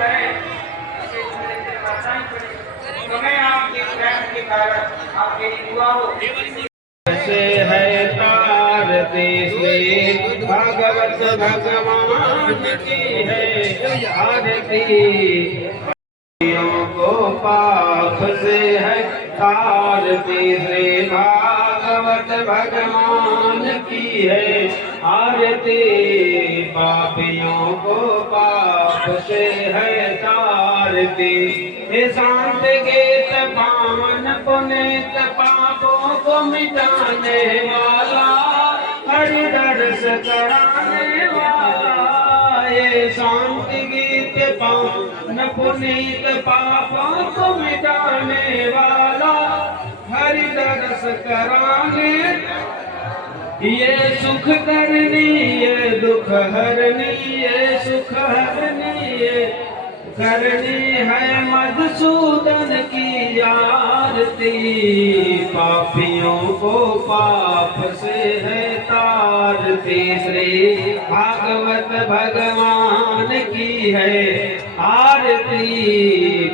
करें, तो मैं आपके प्रेम के कारण आपके दुआ हो से है तारते से भागवत भगवान की है आरती को पाप से है तारते से भागवत भगवान की है आरती पापियों को पाप से है तारती हे शांत गीत पावन पुनीत पापों को मिटाने वाला हरि दर्श कराने वाला ये शांति गीत पावन पुनीत पापों को मिटाने वाला हरि दर्श कराने ये सुख करनी ये दुख हरनी ये सुख हरनी ये करनी है मधुसूदन की आरती पापियों को पाप से है तारती श्री भागवत भगवान की है आरती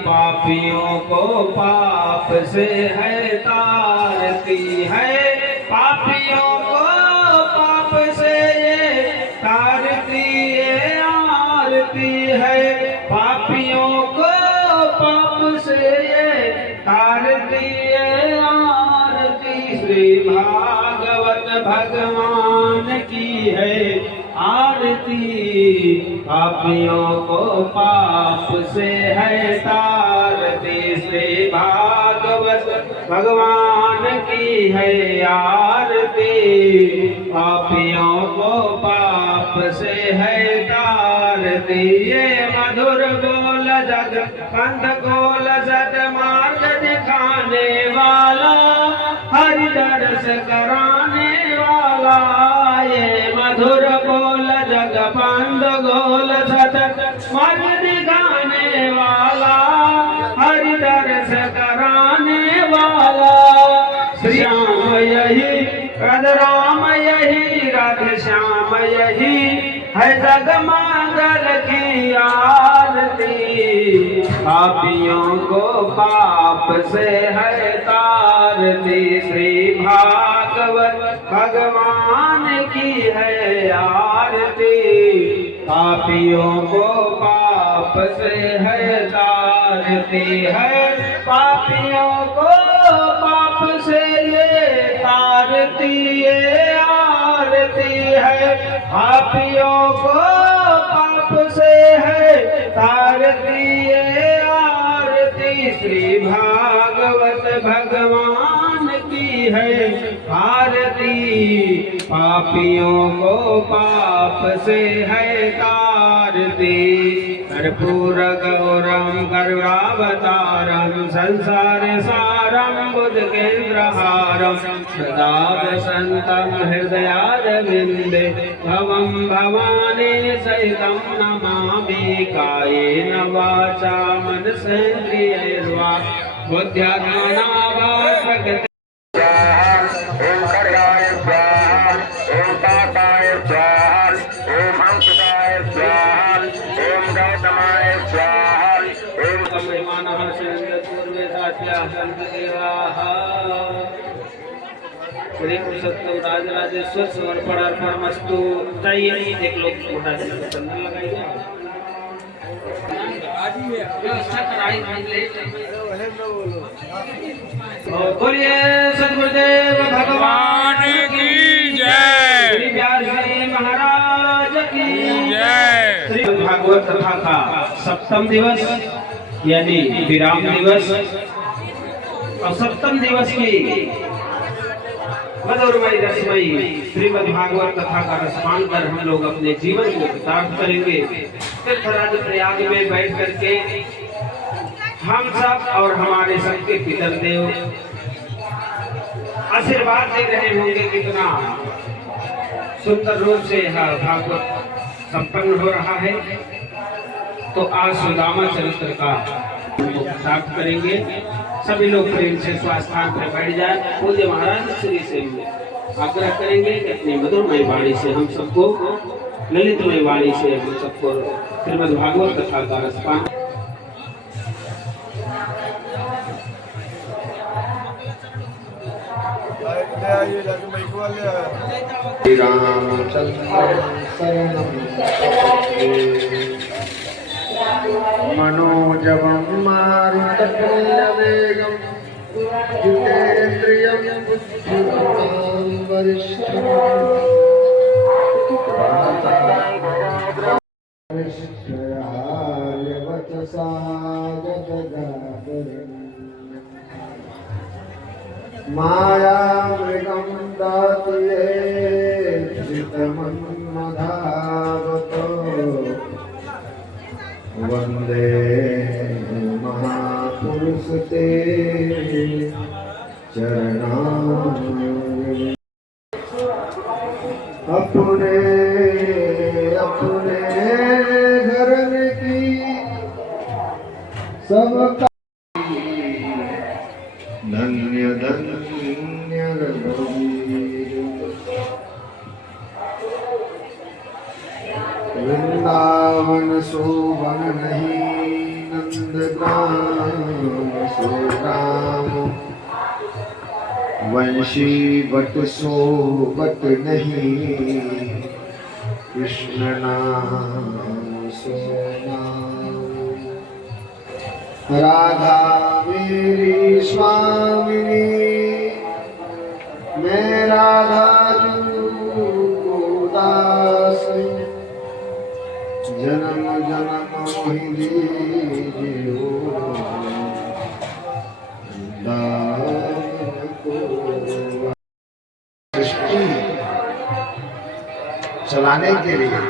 पापियों को पाप से है तारती है पापियों को पाप से ये तारती ये आरती है पापियों को पाप से ये तारती ये आरती श्री भागवत भगवान की है आरती पापियों को पाप से है तारती श्री भागवत भगवान की है आरती पापियों को पाप से है तारती ये मधुर बोल जग कंध गोल सत मार्ग दिखाने वाला हरि दर्श कराने वाला ये मधुर बोल जग पंथ गोल सत मार्ग दिखाने वाला हरि दर्श कराने वाला श्री राम यही राधे राम यही राधे श्याम यही है जग मंगल की आरती पापियों को पाप से है तारती श्री भागवत भगवान की है आरती पापियों को पाप से है तारती है पापियों को पाप से ये तारती ये आरती है पापियों को पाप से है तारती ये आरती श्री भागवत भगवान की है आरती पापियों को पाप से है तारती कर्पूर गौरम करुणावतारम संसार सारम बुध केन्द्रहारम सदा वसन्तं हृदयारविन्दे भवं भवानी सहितं नमामि कायेन वाचा मनसेन्द्रियैर्वा बुद्ध्यात्मना वा प्रकृति ओम खड्गाय स्वाहा ओम काकाय स्वाहा ओम अंकुशाय स्वाहा ओम गौतमाय स्वाहा ओम कमयमानः पूर्वे सात्या सन्तदेवाः श्री पुरुषोत्तम राजराजेश्वर समर्पण अर्पणमस्तु। चाहिए एक लोग मोटा चंदन लगाइए व्यवस्था कराई और बोलिए सद्गुरुदेव भगवान की जय। श्री व्यास जी महाराज की जय। श्री भागवत कथा का सप्तम दिवस यानी विराम दिवस और सप्तम दिवस की मधुरमयी रसमयी श्रीमद् भागवत कथा का रसपान कर हम लोग अपने जीवन को कृतार्थ करेंगे। तीर्थराज प्रयाग में बैठ करके हम सब और हमारे सबके पितर देव आशीर्वाद दे रहे होंगे। कितना सुंदर रूप से यह भागवत संपन्न हो रहा है। तो आज सुदामा चरित्र का प्राप्त करेंगे। सभी लोग प्रेम से स्वास्थान पर बैठ जाए। पूज्य महाराज श्री से आग्रह करेंगे कि अपनी मधुरमय वाणी से हम सबको, ललितमय वाणी से हम सबको श्रीमद् भागवत कथा का रसपान श्री रामचंद्र शरणं मनोजवं मारुततुल्यवेगं जितेन्द्रियं बुद्धिमतां वरिष्ठं वचसा जगदादरम् माया मृगं दातुये धृतमन्मधावतो वन्दे महापुरुष ते चरणाम्बुज अपने अपने घरन की सबका धन्य धन्य रघुवीर वृंदावन शोभन नहीं नंदग्राम सोराम वंशी बट सोबत नहीं कृष्ण नाम सोनाम राधा मेरी स्वामिनी मैं राधा जू दास जन्म जन्म मोहि दीजियो सृष्टि चलाने के लिए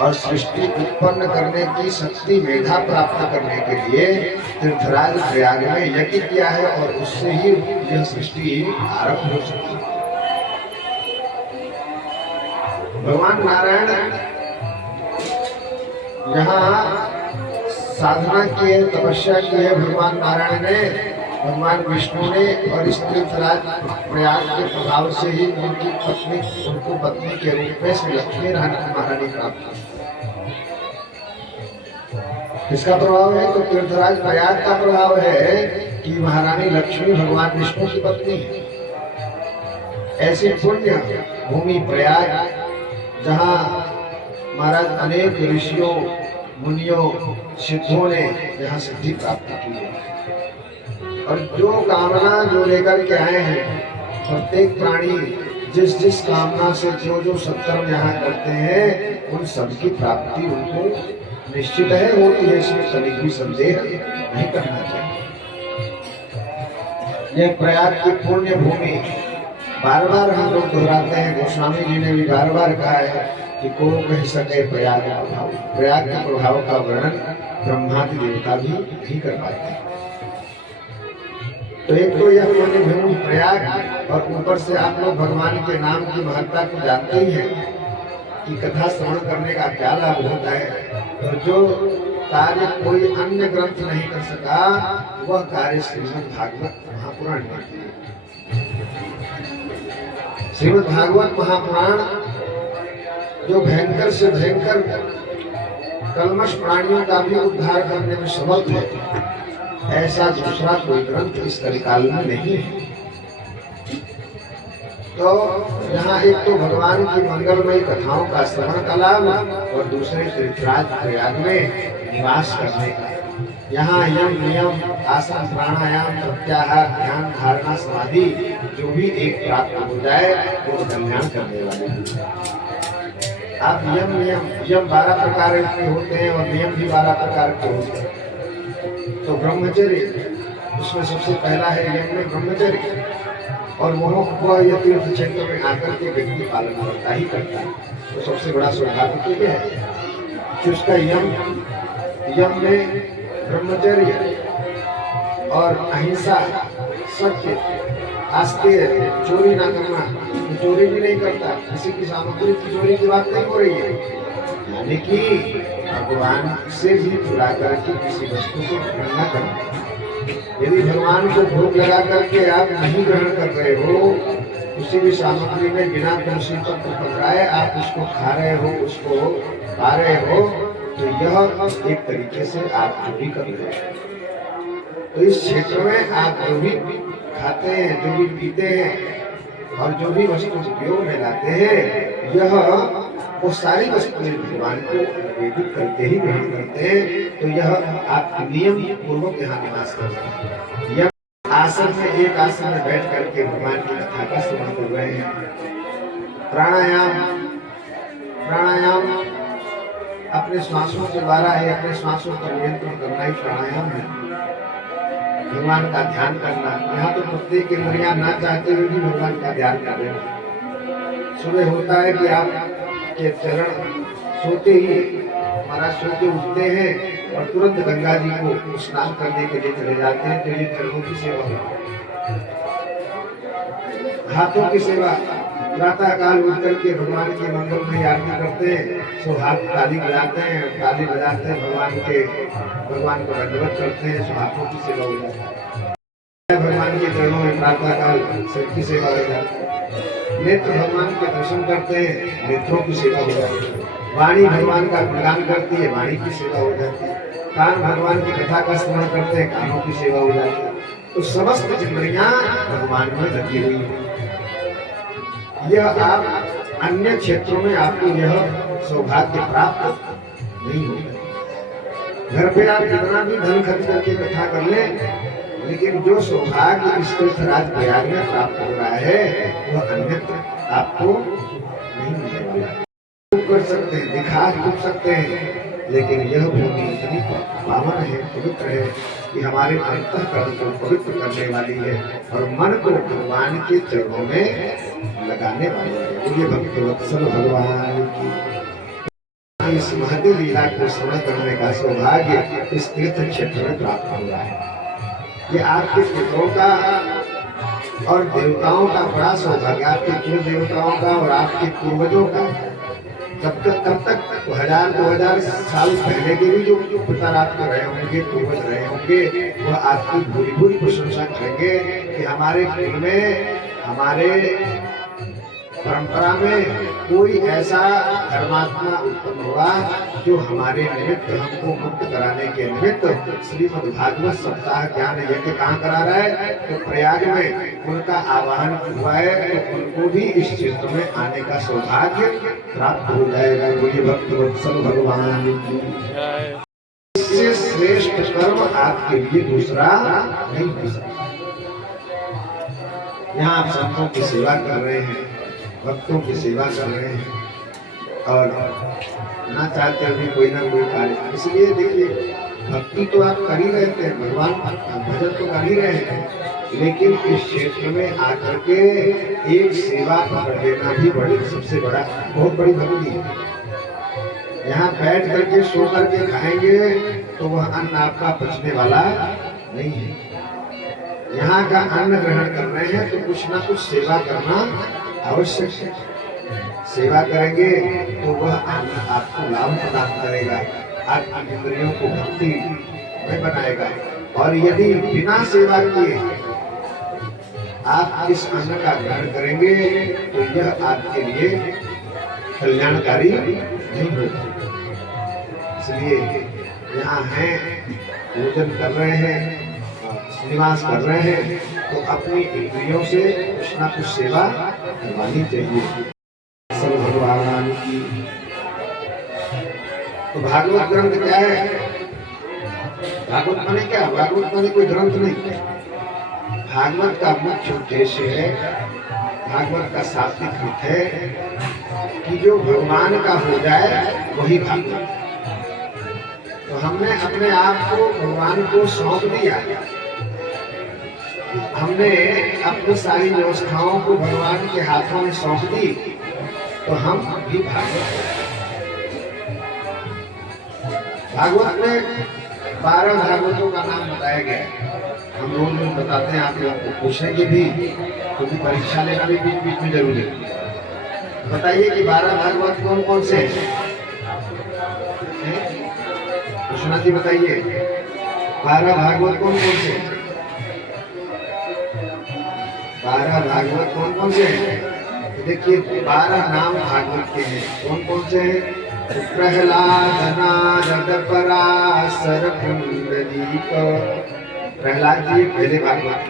और सृष्टि उत्पन्न करने की शक्ति मेधा प्राप्त करने के लिए तीर्थराज प्रयाग में यज्ञ किया है और उससे ही यह सृष्टि आरंभ हो सकी। भगवान नारायण यहाँ साधना की है, तपस्या की है भगवान नारायण ने, भगवान विष्णु ने, और इस तीर्थराज प्रयाग के प्रभाव से ही उनकी पत्नी उनको पत्नी के रूप में श्री लक्ष्मी महारानी प्राप्त हुई। इसका प्रभाव है तो तीर्थराज प्रयाग का प्रभाव है कि महारानी लक्ष्मी भगवान विष्णु की पत्नी है। ऐसी पुण्य भूमि प्रयाग जहाँ महाराज अनेक ऋषियों मुनियों सिद्धों ने यहाँ सिद्धि प्राप्त की है और जो कामना जो लेकर के आए हैं प्रत्येक प्राणी जिस जिस कामना से जो सत्कर्म यहाँ करते हैं उन सबकी प्राप्ति उनको निश्चित है होती है, इसमें कभी भी संदेह नहीं करना चाहिए। यह प्रयाग की पुण्य भूमि बार बार हम लोग दोहराते हैं, गोस्वामी जी ने भी बार बार कहा है कि को कह सके प्रयाग का प्रभाव, प्रयाग के प्रभाव का वर्णन ब्रह्मादि देवता भी नहीं कर पाते। तो एक तो यह पुण्य भूमि प्रयाग और ऊपर से आप लोग भगवान के नाम की महत्ता को जानते ही हैं कि कथा श्रवण करने का क्या लाभ होता है और जो कार्य कोई अन्य ग्रंथ नहीं कर सका वह कार्य श्रीमद् भागवत महापुराण ने किया। श्रीमद् भागवत महापुराण जो भयंकर से भयंकर कल्मश प्राणियों का भी उद्धार करने में समर्थ है, ऐसा दूसरा कोई ग्रंथ इस कलिकाल में नहीं है। तो यहाँ एक तो भगवान की मंगलमयी कथाओं का श्रवण का लाभ और दूसरे तीर्थराज प्रयाग में निवास करने का। यहाँ यम नियम आसन प्राणायाम प्रत्याहार ध्यान धारणा समाधि जो भी एक प्राप्त हो जाए वो कल्याण करने वाले हैं। आप यम 12 प्रकार के होते हैं और नियम भी 12 प्रकार के होते हैं। तो ब्रह्मचर्य उसमें सबसे पहला है यम में ब्रह्मचर्य, और वह यह तीर्थ क्षेत्र में आकर के व्यक्ति पालन करता ही करता है। तो सबसे बड़ा सौभाग्य तो यह है कि उसका यम में ब्रह्मचर्य और अहिंसा, सत्य, आस्तेय, चोरी ना करना, चोरी भी नहीं करता, किसी की सामग्री की चोरी की बात नहीं हो रही है, यानी कि भगवान से भी चुरा करके किसी वस्तु को ग्रहण न करना। यदि भगवान को भोग लगा करके आप नहीं ग्रहण कर रहे हो, किसी भी सामग्री में बिना तुलसी पत्र पकड़ाए आप उसको खा रहे हो, उसको खा रहे हो, तो यह एक तरीके से आप चोरी कर रहे हो। तो इस क्षेत्र में आप जो भी खाते हैं, जो भी पीते हैं, और जो भी वस्तु उपयोग में लाते हैं यह वो सारी वस्तुएं भगवान को निवेदित करके ही ग्रहण करते हैं। तो यह आप नियम पूर्वक यहाँ निवास करते हैं। यह आसन में एक आसन में बैठ करके भगवान की कथा का श्रवण कर रहे हैं। प्राणायाम अपने श्वासों के द्वारा है, अपने श्वासों पर नियंत्रण करना ही प्राणायाम है। भगवान का ध्यान करना, यहाँ तो प्रत्येक इंद्रियां ना चाहते हुए भी भगवान का ध्यान कर रहे हैं। सुबह होता है कि आप के चरण सोते ही महाराज सोते उठते हैं और तुरंत गंगा जी को स्नान करने के लिए चले जाते हैं। तो ये चरणों की सेवा है। हाथों की सेवा, प्रातः काल उठ करके भगवान की मंगलमयी आरती करते हैं, सो हाथ ताली बजाते हैं, ताली बजाते हैं, भगवान को दंडवत करते हैं, सो हाथों की सेवा हो जाती है। भगवान के चरणों में प्रातः काल सिर की सेवा हो जाती है। नेत्र भगवान के दर्शन करते हैं, नेत्रों की सेवा हो जाती है। वाणी भगवान का गुणगान करती है, वाणी की सेवा हो जाती है। कान भगवान की कथा का स्मरण करते हैं, कानों की सेवा हो जाती है। तो समस्त इंद्रियां भगवान में लगी हुई है। यह आप अन्य क्षेत्रों में आपको यह सौभाग्य प्राप्त नहीं होगा। घर पे आप कितना भी धन खर्च करके कथा कर लें, लेकिन जो सौभाग्य इस तीर्थराज प्रयाग में प्राप्त हो रहा है वह अन्यत्र आपको नहीं मिलने वाला। कर सकते हैं, दिखा टूट सकते हैं, लेकिन यह भूमि इतनी पावन है, पवित्र है कि हमारे अंतःकरण को पवित्र करने वाली है और मन को भगवान के चरणों में लगाने वाली है। ये भक्त वत्सल भगवान की इस महती लीला को श्रवण करने का सौभाग्य इस तीर्थ क्षेत्र में प्राप्त हो रहा है। ये आपके पितरों का और देवताओं का बड़ा सौभाग्य, आपके कुल देवताओं का और आपके पूर्वजों का। तब तक 1000-2000 साल पहले के भी जो पिता रात में रहे होंगे, पूर्वज रहे होंगे, वह आपकी भूरी भूरी प्रशंसा करेंगे कि हमारे कुल में, हमारे परंपरा में कोई ऐसा धर्मात्मा उत्पन्न हुआ जो हमारे निमित्त, हमको मुक्त कराने के निमित्त श्रीमद् भागवत सप्ताह ज्ञान यज्ञ कहाँ करा रहा है? तो प्रयाग में उनका आवाहन हुआ है। तो उनको भी इस क्षेत्र में आने का सौभाग्य प्राप्त हो जाएगा। बोलिए भक्त वत्सल भगवान की। इससे श्रेष्ठ कर्म आपके लिए दूसरा नहीं हो सकता। यहाँ आप संतों की सेवा कर रहे हैं, भक्तों की सेवा कर रहे हैं और ना चाहते हुए कोई ना कोई कार्य। इसलिए देखिए, भक्ति तो आप कर ही रहते हैं, भगवान भजन तो कर ही रहे हैं, लेकिन इस क्षेत्र में आकर के एक सेवा कर लेना भी बड़ी, सबसे बड़ा, बहुत बड़ी भक्ति है। यहाँ बैठ करके सो करके खाएंगे तो वह अन्न आपका पचने वाला नहीं है। यहाँ का अन्न ग्रहण कर रहे हैं तो कुछ ना कुछ सेवा करना आवश्यक है। सेवा करेंगे तो वह अन्न आपको लाभ प्रदान करेगा, आपकी इंद्रियों को भक्ति में बनाएगा। और यदि बिना सेवा किए आप इस अन्न का ग्रहण करेंगे तो यह आपके लिए कल्याणकारी नहीं होगा। इसलिए यहाँ हैं, भोजन कर रहे हैं, निवास कर रहे हैं, तो अपनी इंद्रियों से कुछ ना कुछ सेवा करवानी चाहिए। सब भगवान की। तो भागवत ग्रंथ क्या है? भागवत माने क्या? भागवत माने कोई ग्रंथ नहीं। भागवत का मुख्य उद्देश्य है, भागवत का शाब्दिक अर्थ है कि जो भगवान का हो जाए वही भागवत। तो हमने अपने आप को भगवान को सौंप दिया, हमने अपनी सारी व्यवस्थाओं को भगवान के हाथों में सौंप दी, तो हम भी भागवत में 12 भागवतों का नाम बताया गया है। हम रोज बताते हैं, आप लोगों को पूछेंगे भी, क्योंकि परीक्षा लेना भी बीच बीच में जरूरी है। बताइए कि 12 भागवत कौन कौन से हैं? कृष्णा जी बताइए, 12 भागवत कौन कौन से? 12 भागवत कौन कौन से हैं? देखिए, 12 नाम भागवत के हैं। कौन कौन से हैं? प्रहलाद, नारद, पराशर, पुंडरीक। प्रहलाद जी पहले भागवत,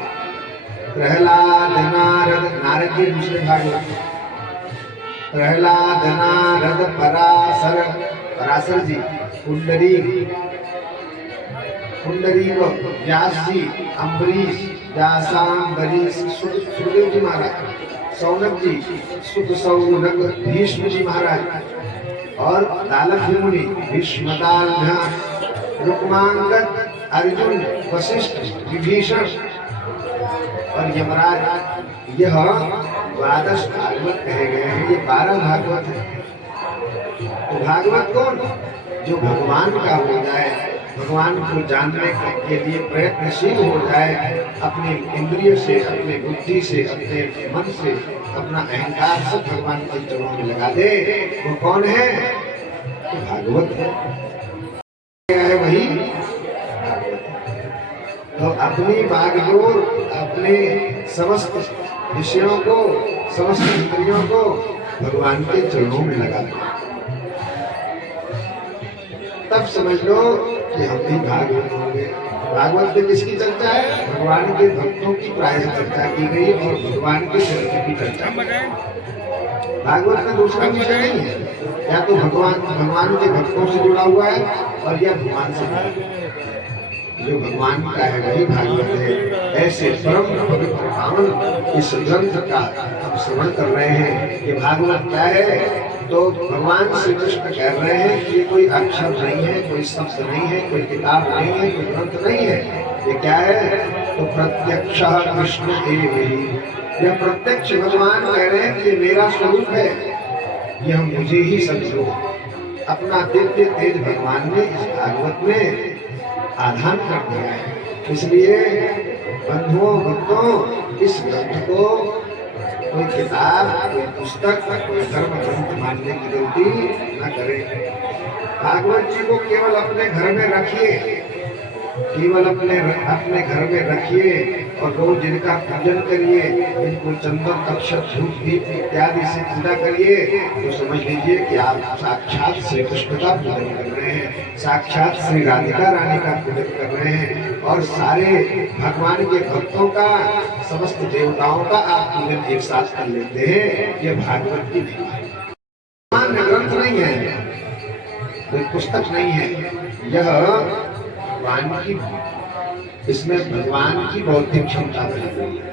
प्रहलाद नारद, नारद जी दूसरे भागवत, प्रहलाद नारद पराशर, पराशर जी, कुंडरी व्यास जी, अम्बरीश, व्यासाम्बरीश, सुखदेव जी महाराज, सौनक जी, सुख सौनक, भीष्म जी महाराज और दालक मुनि, भीष्मदाल्य, रुक्मांगद, अर्जुन, वशिष्ठ, विभीषण और यमराज। यह 12 भागवत कहे गए हैं, ये 12 भागवत है। तो भागवत कौन? जो भगवान का हो जाए, भगवान को जानने के लिए प्रयत्नशील हो जाए, अपने इंद्रिय से, अपने बुद्धि से, अपने मन से, अपना अहंकार सब भगवान के चरणों में लगा दे, वो कौन है? तो भागवत है, वही भागवत। तो अपनी बागडोर, अपने समस्त विषयों को, समस्त इंद्रियों को भगवान के चरणों में लगा दो, तब समझ लो कि हम भी भागवत होंगे। भागवत में किसकी चर्चा है? भगवान के भक्तों की प्राय चर्चा की गई और भगवान के चरित्र की चर्चा। भागवत में दूसरा विषय नहीं है, या तो भगवान के भक्तों से जुड़ा हुआ है और या भगवान से जुड़ा हुआ है। जो भगवान का है वही भागवत है। ऐसे परम पवित्र पावन इस ग्रंथ का हम श्रवण कर रहे हैं। ये भागवत क्या है? तो भगवान श्री कृष्ण कह रहे हैं कि ये कोई अक्षर नहीं है, कोई शब्द नहीं है, कोई किताब नहीं है, कोई ग्रंथ नहीं है। ये क्या है? तो प्रत्यक्ष कृष्ण एव ही। यह प्रत्यक्ष भगवान कह रहे हैं कि ये मेरा स्वरूप है, यह मुझे ही समझो। अपना दिव्य तेज भगवान ने इस भागवत में आधान कर दिया है। इसलिए बंधुओं भक्तों, इस ग्रंथ को कोई किताब, कोई पुस्तक, कोई धर्म ग्रंथ मानने की गलती न करें। भागवत जी को केवल अपने घर में रखिए, केवल अपने घर में रखिए और रोज इनका पूजन करिए, इनको चंदन, अक्षत, धूप, दीप इत्यादि से पूजा करिए, तो समझ लीजिए कि आप साक्षात श्री कृष्ण का पूजन कर रहे हैं, साक्षात श्री राधिका रानी का पूजन कर रहे हैं और सारे भगवान के भक्तों का, समस्त देवताओं का आप पूजन एक साथ कर लेते हैं। ये भागवत की नहीं है, सामान्य ग्रंथ नहीं है, कोई पुस्तक नहीं है। यह भगवान की, इसमें भगवान की बौद्धिक क्षमता बनी हुई है।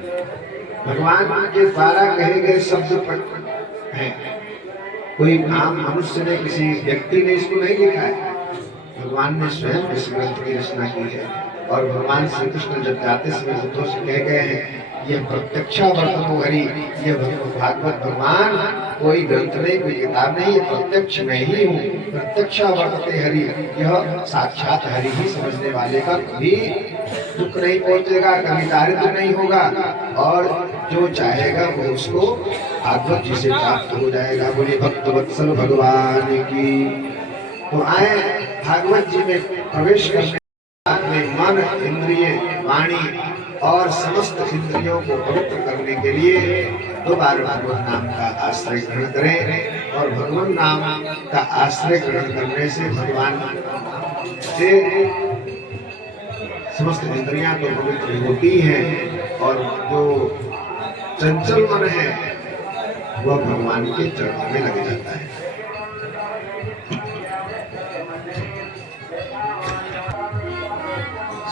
भगवान के द्वारा कहे गए शब्द हैं। कोई आम मनुष्य ने, किसी व्यक्ति ने इसको नहीं लिखा है, भगवान ने स्वयं इस ग्रंथ की रचना की है। और भगवान श्री कृष्ण जब जाते समय उद्धव से कह गए हैं, यह प्रत्यक्षावर्ततो हरि, यह भागवत भगवान कोई ग्रंथ नहीं, कोई किताब नहीं, ये प्रत्यक्ष मैं ही हूँ। प्रत्यक्षावर्तते हरि, यह साक्षात हरि ही समझने वाले का कभी दुख नहीं पहुंचेगा, कभी दारिद्र नहीं होगा और जो चाहेगा वो उसको भागवत जी से प्राप्त हो जाएगा। बोले भक्त वत्सल भगवान की। तो आए भागवत जी में प्रवेश करने, अपने मन, इंद्रिय, वाणी और समस्त इंद्रियों को पवित्र करने के लिए दोबारा भगवान नाम का आश्रय ग्रहण करें। और भगवान नाम का आश्रय ग्रहण करने से भगवान से समस्त इंद्रियां तो पवित्र होती हैं और जो चंचल मन है वह भगवान के चरणों में लग जाता है।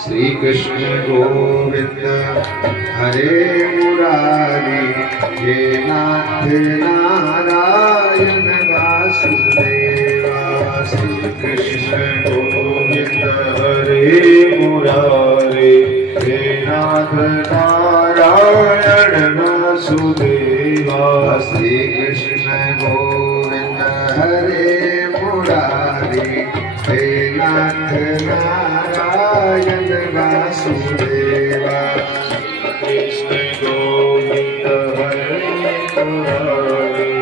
श्री कृष्ण गोविंद हरे मुरारी, हे नाथ नारायण वासुदेवा। श्री कृष्ण गोविंद हरे मुरारी, हे नाथ नारायण वासुदेवा। श्री कृष्ण गोविंद हरे मुरारी, हे नाथ नारायण वासुदेवा। कृष्ण गोविंद हरे मुरारी,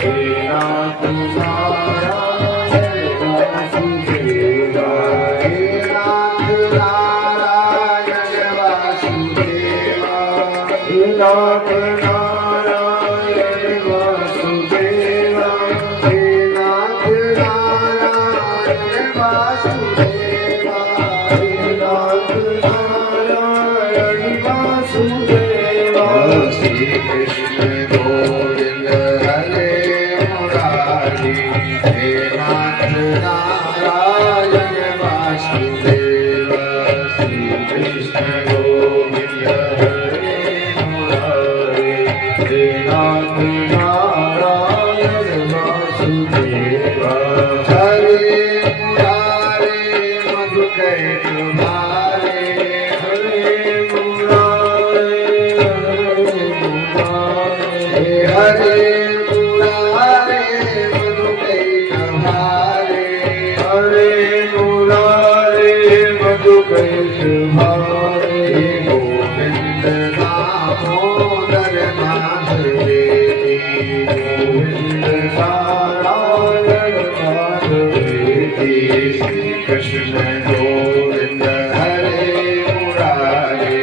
हे नाथ नारायण वासुदेवा। हे नाथ नारायण वासुदेवा, हे नाथ नारायण वासुदेवा, हे नाथ नारायण वासुदेवा, हे नाथ नारायण वासुदेवा। नारायण वासुदेव श्री कृष्ण गोविंद हरे मुरारे हे नाथ नारायण वासुदेव हरे मुरारे मधुकर तुम्हारे हरे मुरारे हरे मुरारे मधुकर तुम्हारे हरे मुरारे मधुकर तुम्हारे गोविंद दामोदर माधवे गोविंद नारायण माधवे श्री कृष्ण गोविंद हरे मुरारे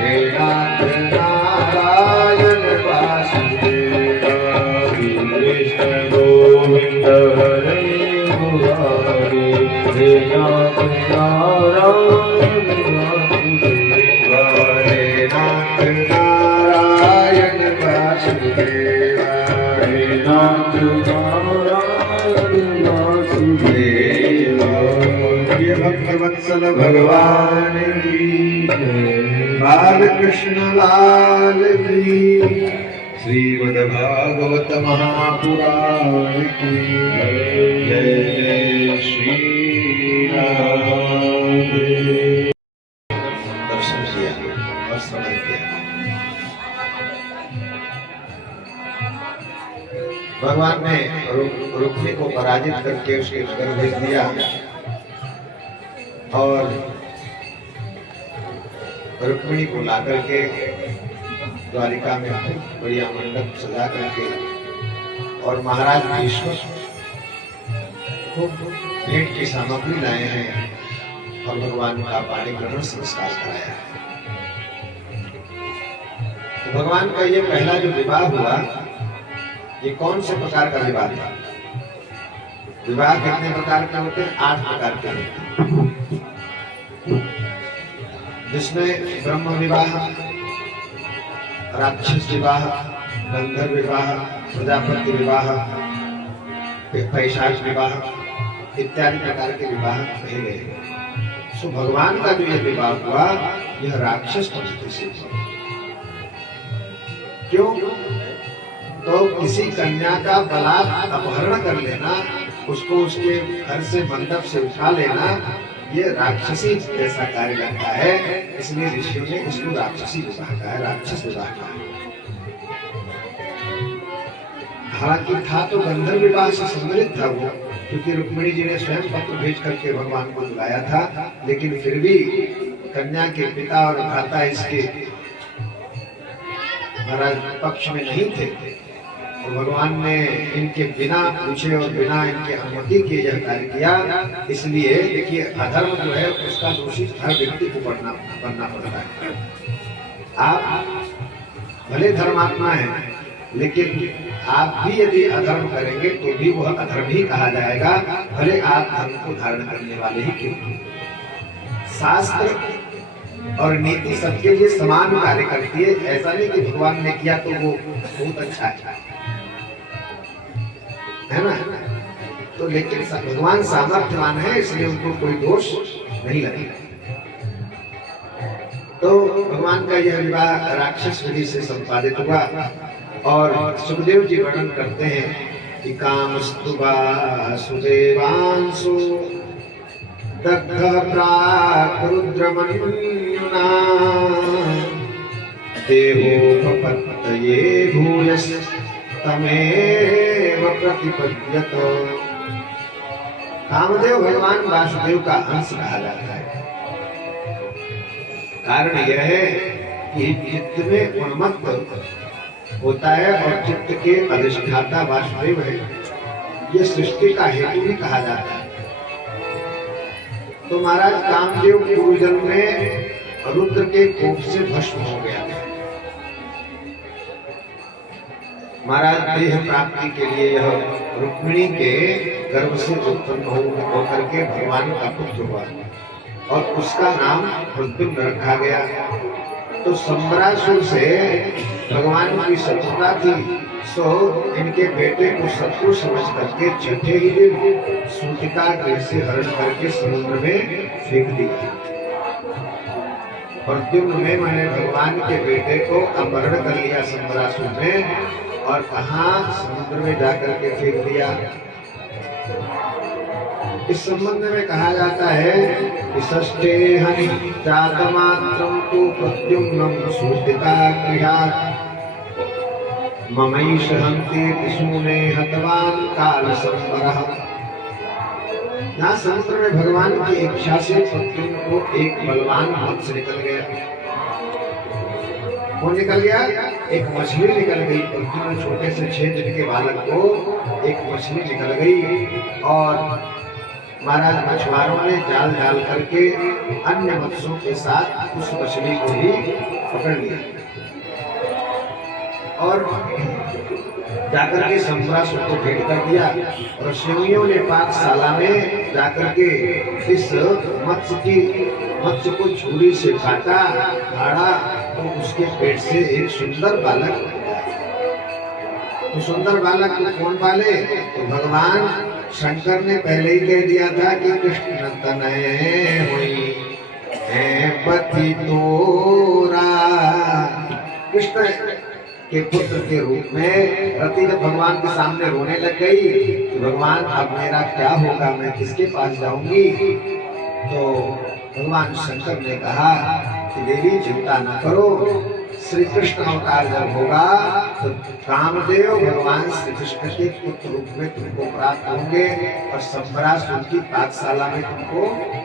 हे नाथ नारायण वासुदेव श्री कृष्ण गोविंद हरे मुरारे हे नाथ नारायण वासुदेव हे नाथ नारायण वासुदेव हे नाथ नारायण वासुदेव ये भक्तवत्सल भगवान की बाल कृष्ण लाल की श्रीमद् भागवत महापुराण की जय जय श्री राम। दर्शन किया और समझ किया। भगवान ने रुक्मी को पराजित करके उसके घर भेज दिया और रुक्मिणी को ला करके द्वारिका में बढ़िया मंडप सजा करके और महाराज भीष्म खूब भेंट की सामग्री लाए हैं और भगवान का पाणी ग्रहण संस्कार कराया है। तो भगवान का ये पहला जो विवाह हुआ, ये कौन से प्रकार का विवाह था? विवाह कितने प्रकार के होते हैं? 8 प्रकार के होते हैं, जिसमें ब्रह्म विवाह, राक्षस विवाह, गंधर्व विवाह, प्रजापति विवाह, पैशाच विवाह इत्यादि प्रकार के विवाह कहे गए। सो भगवान का जो यह विवाह हुआ, यह राक्षस पद्धति से हुआ। क्यों? तो किसी कन्या का बलात् अपहरण कर लेना, उसको उसके घर से मंडप से उठा लेना, ये राक्षसी जैसा कार्य लगता है। इसलिए ऋषियों ने इसको राक्षसी विवाह कहा है, राक्षस विवाह कहा है। हालांकि था तो गंधर्व विवाह से सम्मिलित था वो, क्योंकि रुक्मिणी जी ने स्वयं पत्र भेज करके भगवान को बुलाया था, लेकिन फिर भी कन्या के पिता और भ्राता इसके महाराज पक्ष में नहीं थे। तो भगवान ने इनके बिना पूछे और बिना इनके अनुमति के यह कार्य किया। इसलिए देखिए, अधर्म जो है उसका दोषी हर व्यक्ति को बनना पड़ता है। आप भले धर्मात्मा हैं, लेकिन आप भी यदि अधर्म करेंगे तो भी वह अधर्म ही कहा जाएगा, भले आप धर्म को धारण करने वाले ही क्यों। शास्त्र और नीति सबके लिए समान कार्य करती है। ऐसा नहीं कि भगवान ने किया तो वो बहुत अच्छा है ना। तो लेकिन भगवान सामर्थ्यवान है, इसलिए उनको कोई दोष नहीं लगेगा। तो भगवान का यह विवाह राक्षस विधि से संपादित हुआ। और सुखदेव जी वर्णन करते हैं कि कामस्तु वासुदेवांशु दग्ध प्राक्रुद्रमन्युना देवोपपत्तये भूयस्तमेव प्रतिपद्यत। कामदेव भगवान वासुदेव का अंश कहा जाता है। कारण यह है कि चित्त में उन्मत्त होता है और चित्त के अधिष्ठाता वासुदेव है। ये सृष्टि का हेतु भी कहा जाता है। तो महाराज कामदेव पूर्व जन्म में रुद्र के कोप से भस्म हो गया था। महाराज देह प्राप्ति के लिए यह रुक्मिणी के गर्भ से उत्पन्न होकर के भगवान का पुत्र हुआ और उसका नाम प्रद्युम्न रखा गया। तो संबरासुर से भगवान की शत्रुता थी। सो इनके बेटे को शत्रु समझ करके छठे ही दिन सूतिका गृह से हरण करके समुद्र में फेंक दिया। प्रद्युम्न में मैंने भगवान के बेटे को अपहरण कर लिया संबरासुर ने, और कहा समुद्र में जाकर के फेंक दिया। इस संबंध में कहा जाता है कि षष्ठे हनि जातमात्रं तु प्रद्युम्नं सूतिका गृहात् ममैष हन्ति त्रिशूले हतवान् कालसंवरः। यहाँ समुद्र में भगवान की इच्छा से प्रद्युम्न को एक बलवान मत्स्य निकल गया। कौन निकल गया? एक मछली निकल गई। प्रद्युम्न छोटे से 6 दिन के बालक को एक मछली निकल गई, और महाराज मछुआरों ने जाल डाल करके अन्य मत्स्यों के साथ उस मछली को भी पकड़ लिया, और जाकर के संबरासुर को भेंट कर दिया। और ऋषियों ने पाकशाला में जाकर के इस मत्स्य को छुरी से काटा, गाड़ा, तो उसके पेट से एक सुंदर बालक। तो सुंदर बालक को कौन पाले? तो भगवान शंकर ने पहले ही कह दिया था कि कृष्ण तनय हुई है पति तोरा। कृष्ण के पुत्र के रूप में रति जब भगवान के सामने रोने लग गई कि भगवान अब मेरा क्या होगा, मैं किसके पास जाऊंगी? तो भगवान शंकर ने कहा कि देवी चिंता न करो, श्री कृष्ण अवतार जब होगा तो कामदेव भगवान श्री कृष्ण के पुत्र रूप में तुमको प्राप्त होंगे, और संबरासुर की पाकशाला में तुमको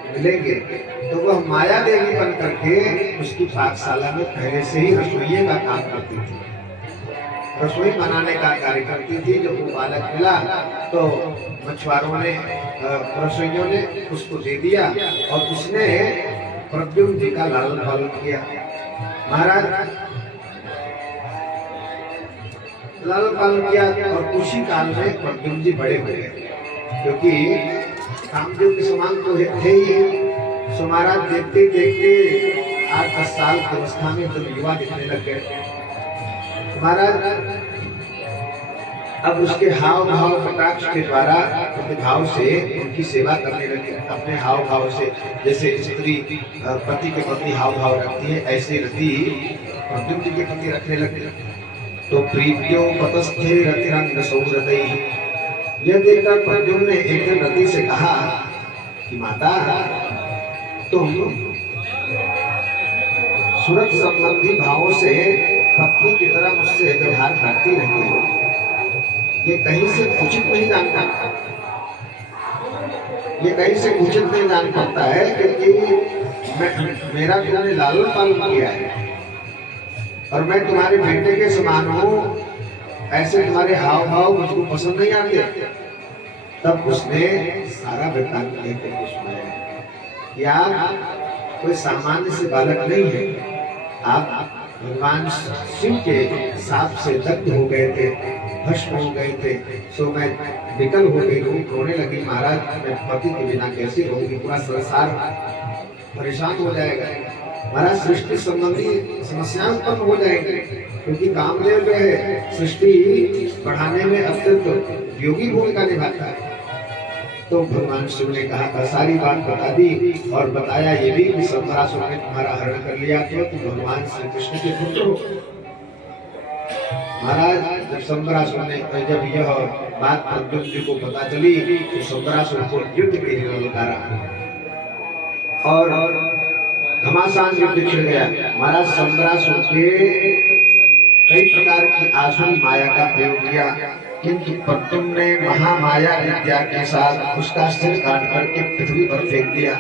मिलेंगे। तो वह माया देवी बन करके उसकी पाकशाला में पहले से ही रसोइये का काम करती थी, रसोई बनाने का कार्य करती थी। जब वो बालक मिला तो मछुआरों ने, रसोइयों ने उसको दे दिया, और उसने प्रद्युम्न जी का लालन पालन किया। महाराज लालन पालन किया, और उसी काल में प्रद्युम्न जी बड़े हुए, क्योंकि कामदेव के समान तो थे ही। सो महाराज देखते देखते 8-10 साल की अवस्था में जब युवा दिखने लग गए, महाराज अब उसके हाव भाव कटाक्ष के द्वारा अपने भाव से उनकी सेवा करने लगे। अपने हाव भाव से, जैसे स्त्री पति के प्रति हाव भाव रखती है, ऐसे रति प्रद्युम्न जी के प्रति रखने लगे। तो प्रीत्यो पतस्थे रतिरंग सौहृदय। यह देखकर प्रद्युम्न ने एक दिन रति से कहा कि माता, तुम सुरत संबंधी भावों से पत्नी की तरह मुझसे व्यवहार करती रहती हो, ये कहीं से उचित नहीं जानता, ये कहीं से उचित नहीं जान पाता है, क्योंकि मेरा तुमने लालन पालन किया है, और मैं तुम्हारे बेटे के समान हूँ, ऐसे तुम्हारे हाव भाव मुझको पसंद नहीं आते। तब उसने सारा वृत्तांत कहते हुए सुनाया, या कोई सामान्य से बालक नहीं है, आप भगवान शिव के साप से दग्ध हो गए थे, भस्म हो गए थे। सो मैं विकल हो गई हूँ, रोने लगी। महाराज मैं पति के बिना कैसे रहूंगी, पूरा संसार परेशान हो जाएगा। महाराज सृष्टि संबंधी समस्याएं उत्पन्न हो जाएंगी, क्योंकि कामदेव जो है सृष्टि बढ़ाने में अत्यंत योगी भूमिका निभाता है। तो भगवान शिव ने कहा था, सारी बात बता दी, और बताया ये भी कि संबरासुर ने तुम्हारा हरण कर लिया तो तुम भगवान श्री कृष्ण के पुत्र हो। महाराज जब संबरासुर ने, जब यह बात प्रद्युम्न जी को पता चली तो संबरासुर को युद्ध के लिए ललकारा, और घमासान युद्ध छिड़ गया। महाराज संबरासुर के कई प्रकार की आसुरी माया का प्रयोग किया, किंतु प्रद्युम्न ने महामाया विद्या के साथ उसका सिर काट करके पृथ्वी पर फेंक दिया।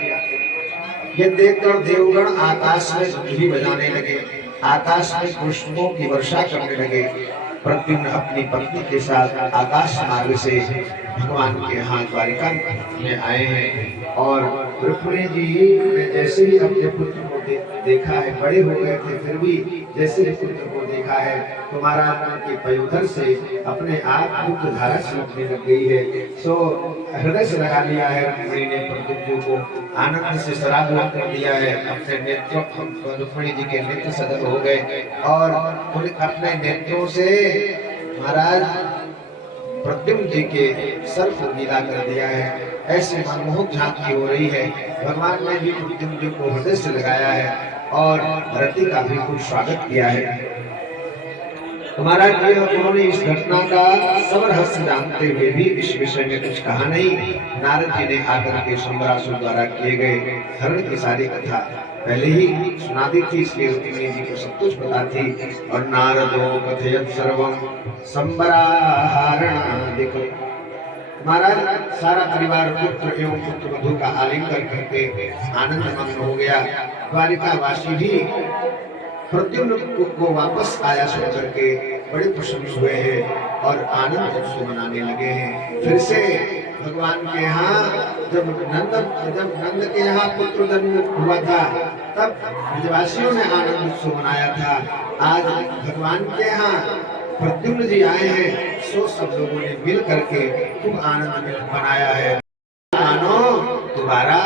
ये देखकर देवगण आकाश में धूली बजाने लगे, आकाश में पुष्पों की वर्षा करने लगे। प्रद्युम्न अपनी पत्नी के साथ आकाश मार्ग से भगवान के यहाँ द्वारिका में आए हैं, और रुक्मिणी जी ने जैसे ही अपने पुत्र को देखा है, बड़े हो गए थे फिर भी जैसे ही पुत्र को देखा है तो महाराज के पयोधर से अपने आप मुक्त धारा छलकने लग गई है। सो हृदय से लगा लिया है रुक्मिणी ने प्रद्युम्न को, आनंद से सराबोर कर दिया है। अपने नेत्रों, रुक्मिणी जी के नेत्र सजल हो गए, और उन्हें अपने नेत्रों से महाराज प्रद्युम्न जी के सर को गीला कर दिया है। ऐसे मनमोहक झांकी हो रही है। भगवान ने भी प्रद्युम्न जी को हृदय से लगाया है और रति का भी खूब स्वागत किया है। तो महाराज उन्होंने इस घटना का सब रहस्य जानते हुए भी इस विषय में कुछ कहा नहीं। नारद जी ने आकर के शंबरासुर द्वारा किए गए हरण की सारी कथा पहले ही सुना दी थी, इसलिए रुक्मिणी जी को सब कुछ पता थी। और नारदो कथयत सर्वम संबराहरणादिक। महाराज सारा परिवार पुत्र एवं पुत्र वधू का आलिंगन करके आनंद मग्न हो गया। द्वारिका वासी भी प्रद्युम्न को वापस आया सुन करके बड़े प्रसन्न हुए हैं और आनंद उत्सव मनाने लगे हैं। फिर से भगवान के यहाँ जब नंद के यहाँ पुत्र जन्म हुआ था तब ब्रजवासियों ने आनंद उत्सव मनाया था। आज भगवान के यहाँ प्रद्युम्न जी आए हैं, सो सब लोगों ने मिल करके खूब आनंद मनाया है। मानो दोबारा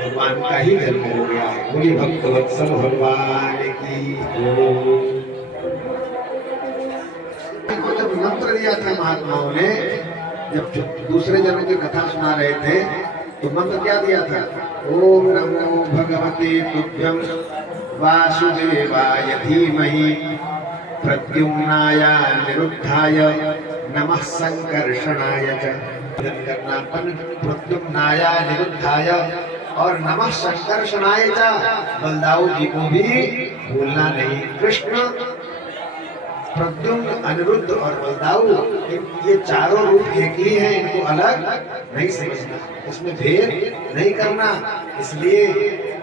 भगवान का ही जन्म हो गया है। बोली भक्त वत्सल भगवान की। जब मंत्र दिया था महात्माओं ने, जब दूसरे जन्म की कथा सुना रहे थे तो मंत्र क्या दिया था? ओम नमो भगवते तुभ्यं वासुदेवाय धीमहि प्रद्युम्नाय निरुद्धाय नमः संकर्षणाय च। करना प्रद्युम्नाय निरुद्धाय और नमः संकर्षणाय च। बलदाऊ जी को भी भूलना नहीं। कृष्ण, प्रद्युम्न, अनिरुद्ध और बलदाऊ ये चारों रूप एक ही हैं, इनको अलग नहीं समझना, इसमें भेद नहीं करना। इसलिए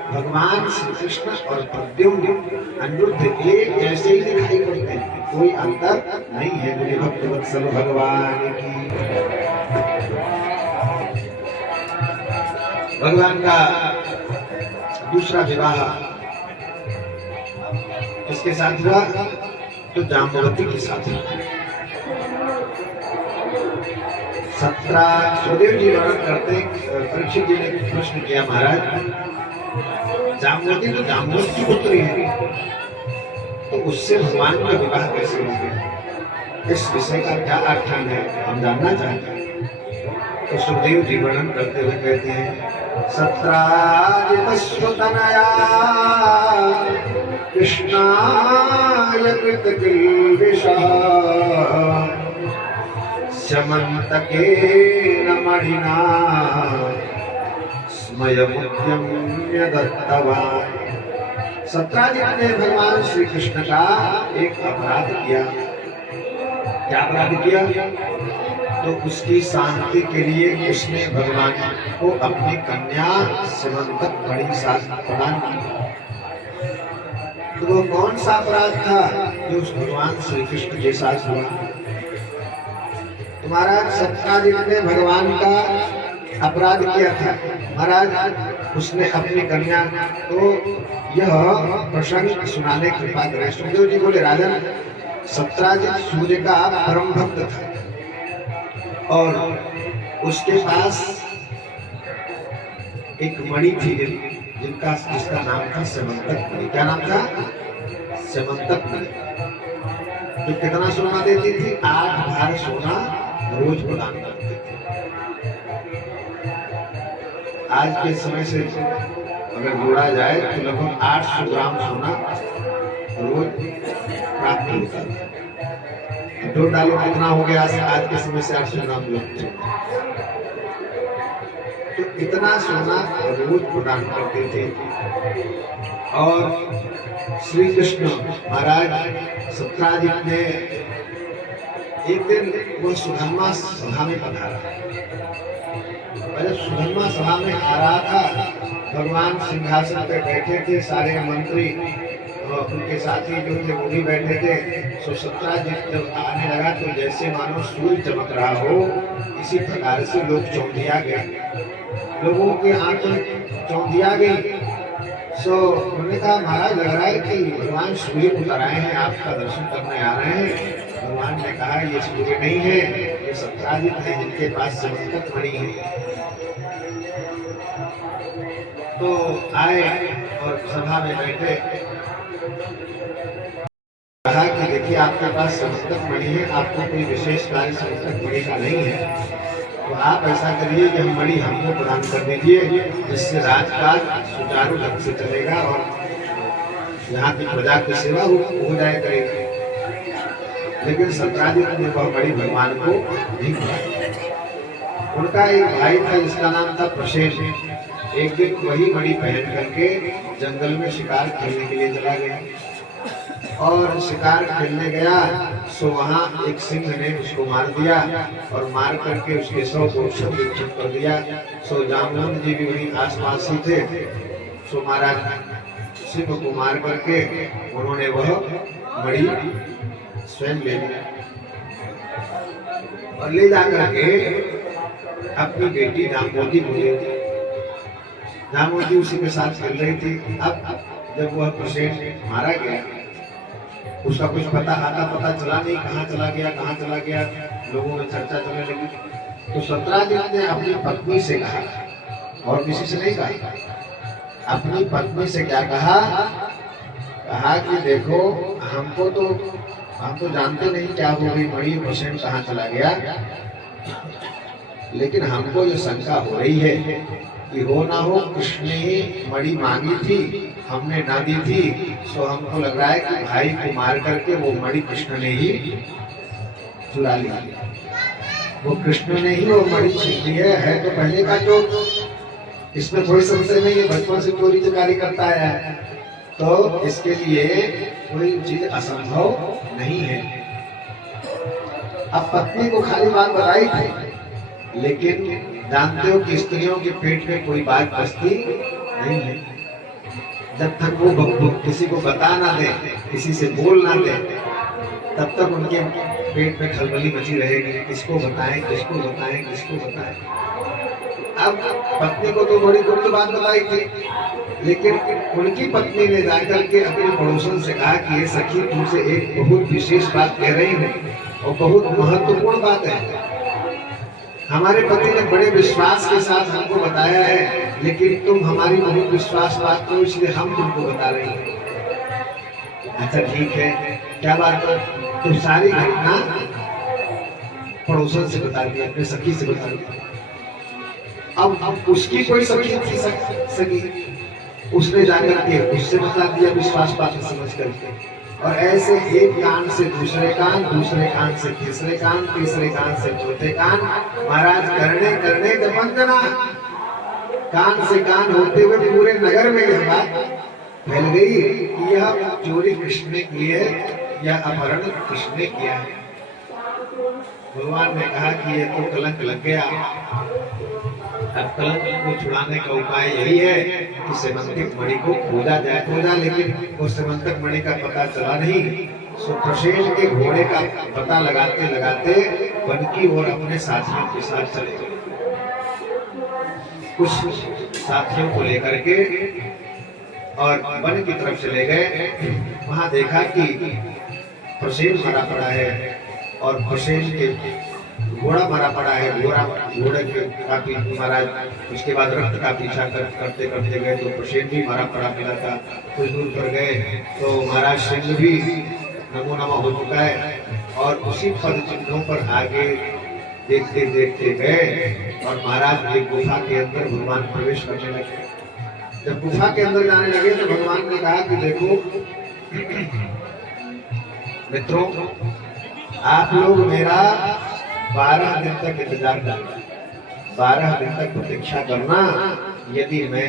भगवान श्री कृष्ण और प्रद्युम्न अनिरुद्ध एक जैसे ही दिखाई पड़ते हैं, कोई अंतर नहीं है। बोले भक्त वत्सल भगवान की। भगवान का दूसरा विवाह इसके साथ हुआ तो जाम्बवती के साथ हुआ। 17 सुखदेव जी वर्णन करते, परीक्षित जी ने प्रश्न किया, महाराज जाम्बवती तो जाम्बवत की पुत्री है, तो उससे भगवान का विवाह कैसे हो गया? इस विषय का क्या आख्यान है, हम जानना चाहते हैं। तो सुखदेव जी वर्णन करते हुए कहते हैं, 17 तनया कृष्णाय कृतकिल्बिषः स्यमन्तकेन मणिना स्मयमुद्यम्य दत्तवान्। 17 ने भगवान श्री कृष्ण का एक अपराध किया। क्या अपराध किया? तो उसकी शांति के लिए उसने भगवान को अपनी कन्या स्यमंतक मणि साथ प्रदान की। तो वो कौन सा अपराध था जो उस भगवान श्री कृष्ण के साथ हुआ? तुम्हारा सत्याजित ने भगवान का अपराध किया था। महाराज उसने अपनी कन्या, तो यह प्रसंग सुनाने कृपा करें। सुखदेव जी बोले, राजन सत्याजित सूर्य का परम भक्त था और उसके पास एक मणि थी जिसका नाम था स्यमंतक मणि। क्या नाम था? स्यमंतक मणि। तो कितना सोना देती थी? 8 भार सोना रोज प्रदान करती थी। आज के समय से अगर जोड़ा जाए तो लगभग 800 ग्राम सोना रोज प्राप्त होता है। जोड़ डालो कितना हो गया आज के समय से 800 ग्राम लोग। तो इतना सोना रोज प्रदान करते थे। और श्री कृष्ण महाराज सत्राजित ने एक दिन वो सुधर्मा सभा में पधारा। जब सुधर्मा सभा में आ रहा था, भगवान सिंहासन पे बैठे थे, सारे मंत्री उनके साथी जो थे वो भी बैठे थे। सो सत्राजित जब आने लगा तो जैसे मानो सूर्य चमक रहा हो, इसी प्रकार से लोग चौंधिया गए। लोगों के आंखें चौंधिया गई। सो उन्होंने कहा, महाराज लग रहा है कि भगवान सूर्य उतर आए हैं, आपका दर्शन करने आ रहे हैं। भगवान ने कहा, ये सूर्य नहीं है, ये सत्राजित है जिनके पास स्यमंतक मणि है। तो आए और सभा में बैठे। कहा कि देखिए आपके पास समस्तक मणि है, आपको कोई विशेष कार्य समस्तक मणि का नहीं है, तो आप ऐसा करिए कि हम मणि हमको प्रदान कर दीजिए, जिससे राजकाज सुचारू ढंग से चलेगा और यहाँ की प्रजा की सेवा हो जाए करेगी। लेकिन सत्राजित ने वह मणि भगवान को नहीं दिया। उनका एक भाई था जिसका नाम था प्रसेन। एक दिन वही मणि पहन करके जंगल में शिकार खेलने के लिए चला गया और शिकार खेलने गया सो वहाँ एक सिंह ने उसको मार दिया और मार करके उसके 100 गोक्षण विक्षण कर दिया। सो जामवंत जी भी वहीं आसपास ही थे। सो महाराज सिंह को मार करके उन्होंने वह मणि स्वयं ले लिया और ले जाकर के अपनी बेटी दामोदी को दे दी। दामोदी उसी के साथ चल रही थी। अब जब वह प्रसेन मारा गया, उसका कुछ पता चला नहीं, कहाँ चला गया, लोगों में चर्चा चलने लगी। तो सत्राजित ने अपनी पत्नी से कहा, और किसी से नहीं कहा, अपनी पत्नी से क्या कहा कि देखो हम तो जानते नहीं क्या हो गई मणि, प्रसेन कहाँ चला गया, लेकिन हमको ये शंका हो रही है कि हो ना हो कृष्ण ने मणि मांगी थी, हमने ना दी थी। सो हमको लग रहा है कि भाई को मार करके वो मणि कृष्ण ने ही चुरा लिया, वो कृष्ण ने ही वो मणि छीन ली है। तो पहले का जो इसमें कोई संशय नहीं है, बचपन से चोरी चकारी करता है, तो इसके लिए कोई चीज असंभव नहीं है। अब पत्नी को खाली बात बताई थी, लेकिन जानते हो कि स्त्रियों के पेट में कोई बात बसती नहीं है। जब तक वो किसी को बता ना दे, किसी से बोल ना दे, तब तक उनके पेट में खलबली मची रहेगी, किसको बताएं। अब पत्नी को तो बड़ी गुप्त बात बताई थी, लेकिन उनकी पत्नी ने जाकर के अपने पड़ोसन से कहा कि ये सखी तुमसे एक बहुत विशेष बात कह रही है और बहुत महत्वपूर्ण बात है। हमारे पति ने बड़े विश्वास के साथ हमको बताया है, लेकिन तुम हमारी बहुत विश्वास बात हो, इसलिए हम तुमको बता रहे हैं। अच्छा ठीक है, क्या बात है? तुम सारी घटना पड़ोसन से बता दी, अपने सखी से बता दी। अब उसकी कोई सखी थी सखी, उसने जाकर के उससे बता दिया विश्वास बात समझ करके। और ऐसे एक कान से दूसरे कान, दूसरे कान से तीसरे कान, तीसरे कान से चौथे कान, महाराज करने वंदना, कान से कान होते हुए पूरे नगर में यह बात फैल गई कि यह चोरी कृष्ण ने की है, यह अपहरण कृष्ण ने किया है। भगवान ने कहा कि ये तो कलंक लग गया, अब कलंक को छुड़ाने का उपाय यही है कि सेमंतक मणि को खोजा जाए। लेकिन वो सेमंतक मणि का पता चला नहीं। सो प्रसेन के घोड़े का पता लगाते लगाते वन की ओर अपने साथियों के साथ चले गए। कुछ साथियों को लेकर के और वन की तरफ चले गए। वहां देखा कि प्रसेन मरा पड़ा है और प्रसेन के घोड़ा मरा पड़ा है। घोड़े के काफी महाराज उसके बाद रक्त का पीछा करते गए तो प्रसेन भी मरा पड़ा मिला था। कुछ दूर पर गए तो महाराज सिंह भी नमो नमः हो चुका है और उसी पद चिन्हों पर आगे देखते देखते गए और महाराज एक गुफा के अंदर भगवान प्रवेश करने लगे। जब गुफा के अंदर जाने लगे तो भगवान ने कहा कि देखो मित्रों, आप लोग मेरा 12 दिन तक इंतजार करना, 12 दिन तक प्रतीक्षा करना। यदि मैं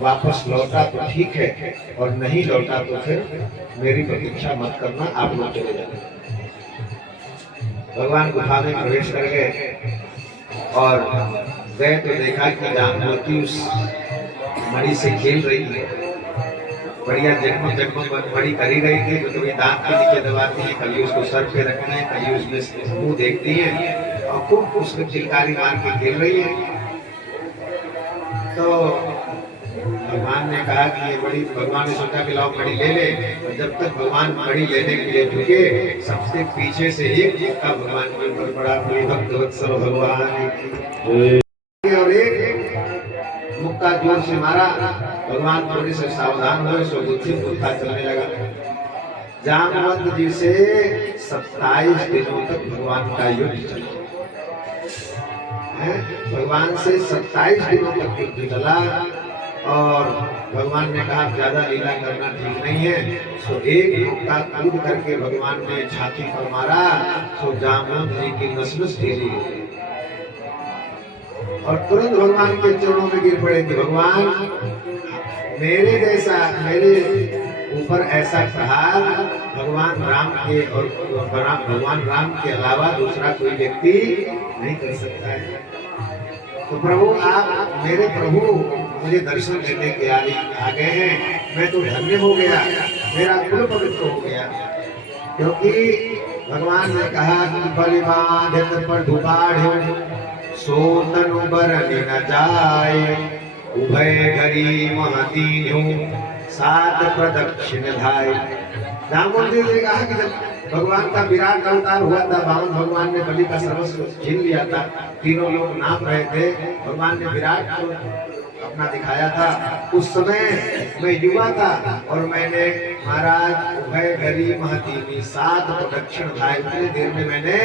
वापस लौटा तो ठीक है और नहीं लौटा तो फिर मेरी प्रतीक्षा मत करना, आप लोग चले जाना। भगवान गुफा में प्रवेश कर गए और गए तो देखा कि जामवती उस मणि से खेल रही है। बढ़िया जगमग मणि करी रही थी, तो कभी दांत के नीचे दबाती है, कभी उसको सर पे रखना है, कभी उसमें मुंह देखती है और खूब उसको चिलकारी मार के खेल रही है। तो भगवान ने कहा कि ये मणि, भगवान ने सोचा कि लाओ मणि ले ले। और जब तक भगवान मणि लेने के लिए झुके, सबसे पीछे से एक मुक्का भगवान के ऊपर पड़ा। भक्त वत्सल भगवान और एक मुक्का जोर से मारा। भगवान थोड़े से सावधान हुए, सो बुद्धि बुद्धा चलने लगा। जामवंत जी से 27 दिनों तक भगवान का युद्ध चला है। भगवान से 27 दिनों तक युद्ध चला और भगवान ने कहा ज्यादा लीला करना ठीक नहीं है, सो एक मुक्का कूद करके भगवान ने छाती पर मारा, सो जामवंत जी की नस नस ढीली हो गई और तुरंत भगवान के चरणों में गिर पड़े कि भगवान मेरे जैसा, मेरे ऊपर ऐसा प्रहार भगवान राम के और भगवान राम के अलावा दूसरा कोई व्यक्ति नहीं कर सकता है। तो प्रभु आप मेरे प्रभु मुझे दर्शन देने के आ गए हैं, मैं तो धन्य हो गया, मेरा कुल पवित्र हो गया। क्योंकि भगवान ने कहा कि बलिबाध पर धुपाढ़ सोतनु बरन न जाए, उभय घरी महतीनु सात प्रदक्षिण धाय। जामवंत जी ने कहा कि जब भगवान का विराट अवतार हुआ था, वामन भगवान ने बलि का सर्वस्व छीन लिया था, तीनों लोग नाम रहे थे, भगवान ने विराट अपना दिखाया था। उस समय मैं युवा था और मैंने महाराज उभय घरी महतीनी 7 प्रदक्षिण धाय, उतनी देर में मैंने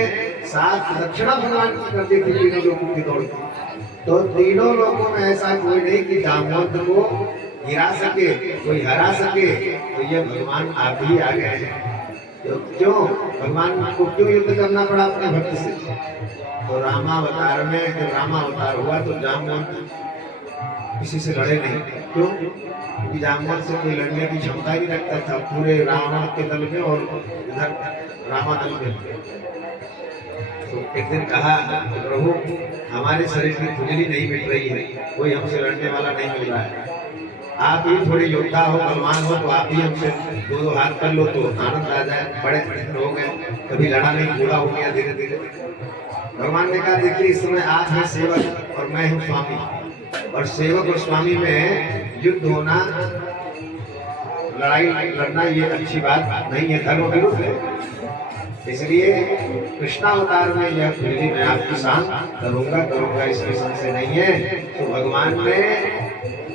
7 प्रदक्षिणा भगवान की कर दी थी तीनों लोगों की दौड़ की। तो तीनों लोगों में ऐसा कोई नहीं कि जामवंत को गिरा सके, कोई हरा सके, तो ये भगवान आप ही आ गए हैं। तो क्यों भगवान को क्यों युद्ध करना पड़ा अपने भक्त से? तो रामावतार में जब रामावतार हुआ तो जामवंत किसी से लड़े नहीं। क्यों? क्योंकि जामवंत से कोई लड़ने की क्षमता ही रखता था, पूरे रावण के दल में और इधर रामा दल में। तो एक दिन कहा प्रभु हमारे शरीर की खुजली नहीं मिट रही है, कोई हमसे लड़ने वाला नहीं मिल रहा है, आप ही थोड़े योद्धा हो, बलवान हो, तो आप ही हमसे दो हाथ कर लो तो आनंद आ जाए। बड़े हो गए, कभी लड़ा नहीं, बूढ़ा हो गया धीरे धीरे। भगवान ने कहा देखिए इस समय आप हैं सेवक और मैं हूँ स्वामी, और सेवक और स्वामी में युद्ध होना, लड़ाई लड़ना ये अच्छी बात नहीं है, धर्म विरुद्ध है। इसलिए कृष्णावतार में यह खुजली मैं आपकी शांत करूंगा इसमें संशय नहीं है। तो भगवान ने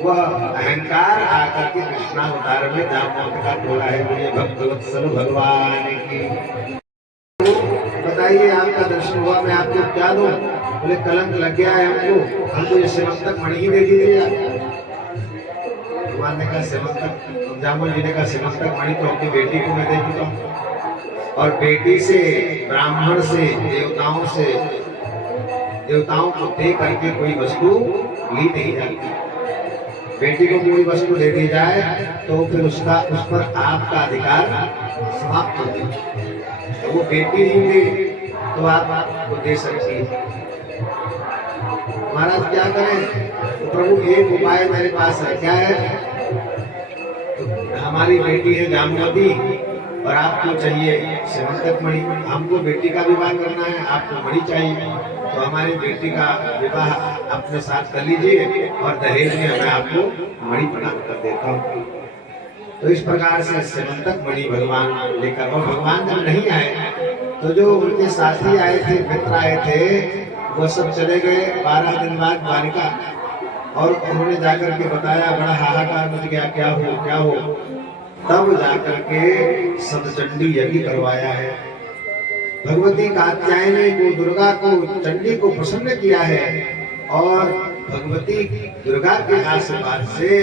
वह अहंकार आकर के कृष्णावतार में जामवंत का तोड़ा है। मुझे भक्तवत्सल भगवान की बताइए आपका दर्शन हुआ, मैं आपको क्या दूं? बोले कलंक लग गया है हमको ये सेवक मणि ही दे दीजिए। भगवान ने कहा सेवक, जामवंत जी ने कहा सेवक मणि तो अपनी बेटी को मैं दे चुका हूँ, और बेटी से, ब्राह्मण से, देवताओं को दे करके कोई वस्तु ली नहीं जाती। बेटी को कोई वस्तु दे दी जाए तो फिर उस पर आपका अधिकार समाप्त हो जाए। तो वो बेटी ही दे तो आप आपको दे सकती है। महाराज क्या करें? तो प्रभु एक उपाय मेरे पास है। क्या है? तो हमारी बेटी है जामवती और आपको चाहिए सेवक मणि। हमको बेटी का विवाह करना है, आपको मणि चाहिए, तो हमारी बेटी का विवाह अपने साथ कर लीजिए और दहेज में मैं आपको मणि प्रदान कर देता हूँ। तो इस प्रकार से सेवक मणि भगवान लेकर, और भगवान जब नहीं आए तो जो उनके साथी आए थे, मित्र आए थे, वो सब चले गए 12 दिन बाद द्वारिका, और उन्होंने जाकर के बताया, बड़ा हाहाकार मच गया, क्या हो। तब जाकर के सतचंडी यज्ञ करवाया है। भगवती कात्यायनी को, दुर्गा को, चंडी को प्रसन्न किया है, और भगवती दुर्गा के आशीर्वाद से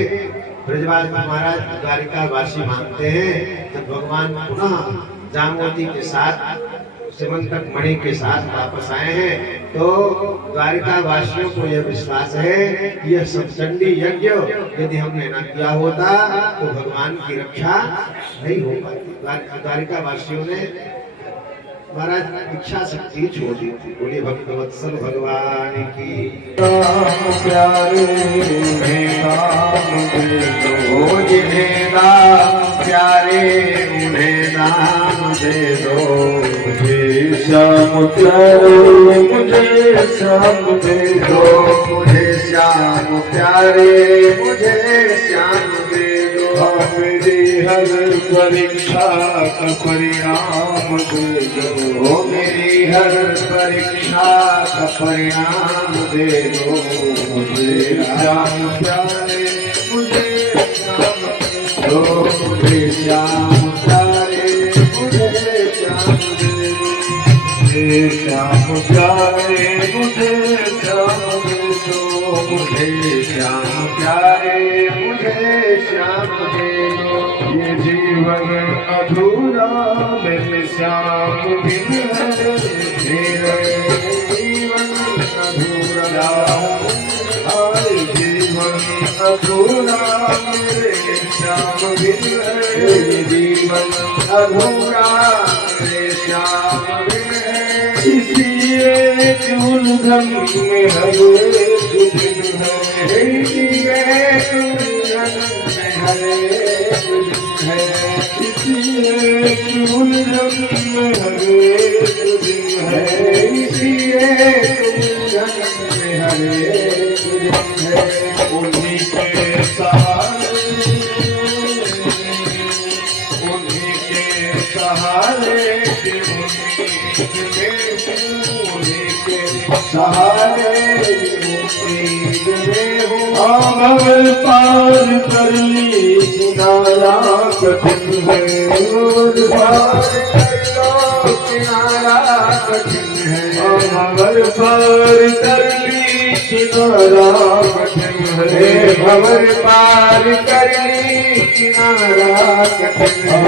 ब्रजवास महाराज द्वारिका वासी मानते हैं जब भगवान पुनः जामवती के साथ, सेवक मणि के साथ वापस आए हैं, तो द्वारिका वासियों को यह विश्वास है कि यह सतचंडी यज्ञ यदि हमने न किया होता तो भगवान की रक्षा नहीं हो पाती। द्वारिका वासियों ने महाराज इच्छा शक्ति छोड़ दी थी। बोलिए भक्तवत्सल भगवान की। प्यारे प्यारे उन्हें नाम दे दो, मुझे श्याम प्यारे, मुझे श्याम दे दो, मुझे श्याम प्यारे, मुझे श्याम दे दो, मेरी हर परीक्षा का परिणाम दे दो, मेरी हर परीक्षा का परिणाम दे दो, मुझे श्याम प्यारे, मुझे श्याम दो, मुझे श्याम प्यारे, मुझे श्याम प्यारे मुझे श्याम दे दो। ये जीवन अधूरा मेरे श्याम बिन है, मेरा जीवन अधूरा, हाय जीवन अधूरा मेरे श्याम बिन है, जीवन अधूरा मेरे श्याम बिन है। इसी एक उलझन में हर एक दिन है, इसी एक उलझन में हर एक दिन है, इसी एक उलझन में हर एक दिन है, इसी एक उलझन में हर एक दिन है। उन्हीं के सहारे, उन्हीं के सहारे के उम्मीद में हूँ, उन्हीं के सहारे उम्मीद में हूँ। भंवर पार कर ली किनारा कठिन है, भंवर पार कर लो किनारा कठिन है, भंवर पार कर ली किनारा कठिन है, भंवर पार कर ली किनारा कठिन है।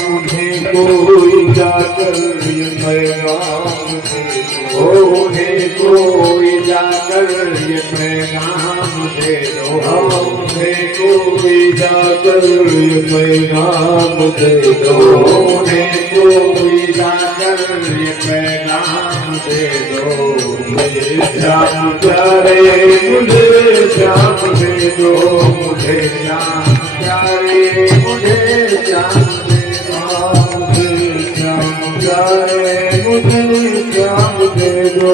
उन्हें कोई जाकर ये पैगाम दे दो, उन्हें कोई जाकर ये पैगाम दे दो, उन्हें कोई जाकर ये पैगाम दे दो, उन्हें कोई जाकर ये पैगाम दे दो। मुझे श्याम प्यारे मुझे श्याम दे दो, मुझे श्याम प्यारे मुझे श्याम दे दो, मुझे श्याम प्यारे मुझे श्याम दे दो,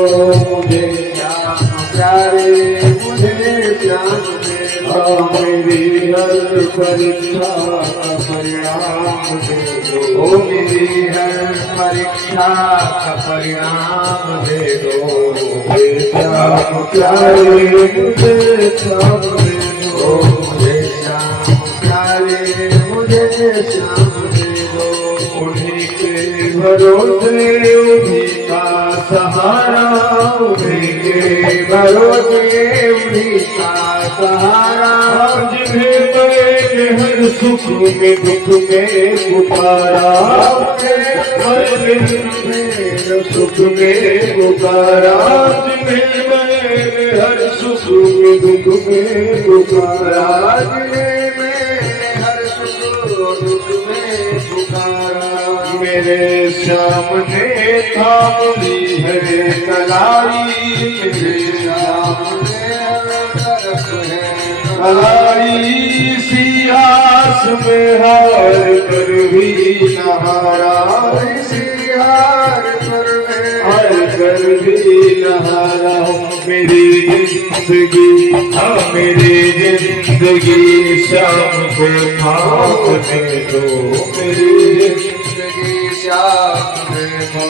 मुझे श्याम प्यारे मुझे श्याम दे दो। मेरी हर परीक्षा का परिणाम दे दो, मेरी हर परीक्षा का परिणाम दे दो, मुझे श्याम प्यारे मुझे श्याम दे दो, मुझे श्याम प्यारे मुझे श्याम दे दो। उन्हीं के भरोसे उन्हीं का सहारा, उन्हीं के भरोसे उन्हीं का सहारा, जिन्हें मैंने हर सुख में दुख में पुकारा, हर सुख में पुकारा, जिन्हें मैंने हर सुख में दुख में पुकारा, जिन्हें मैंने हर सुख दुख में पुकारा। मेरे श्याम ने थाम ली है कलाई, मेरे श्याम ने तरफ है कलाई, सियास में हार कर भी नहारा, सियार पर हार कर भी नहारा। मेरी जिंदगी मेरी जिंदगी श्याम को थाम दे दो, मेरी जिंदगी श्याम को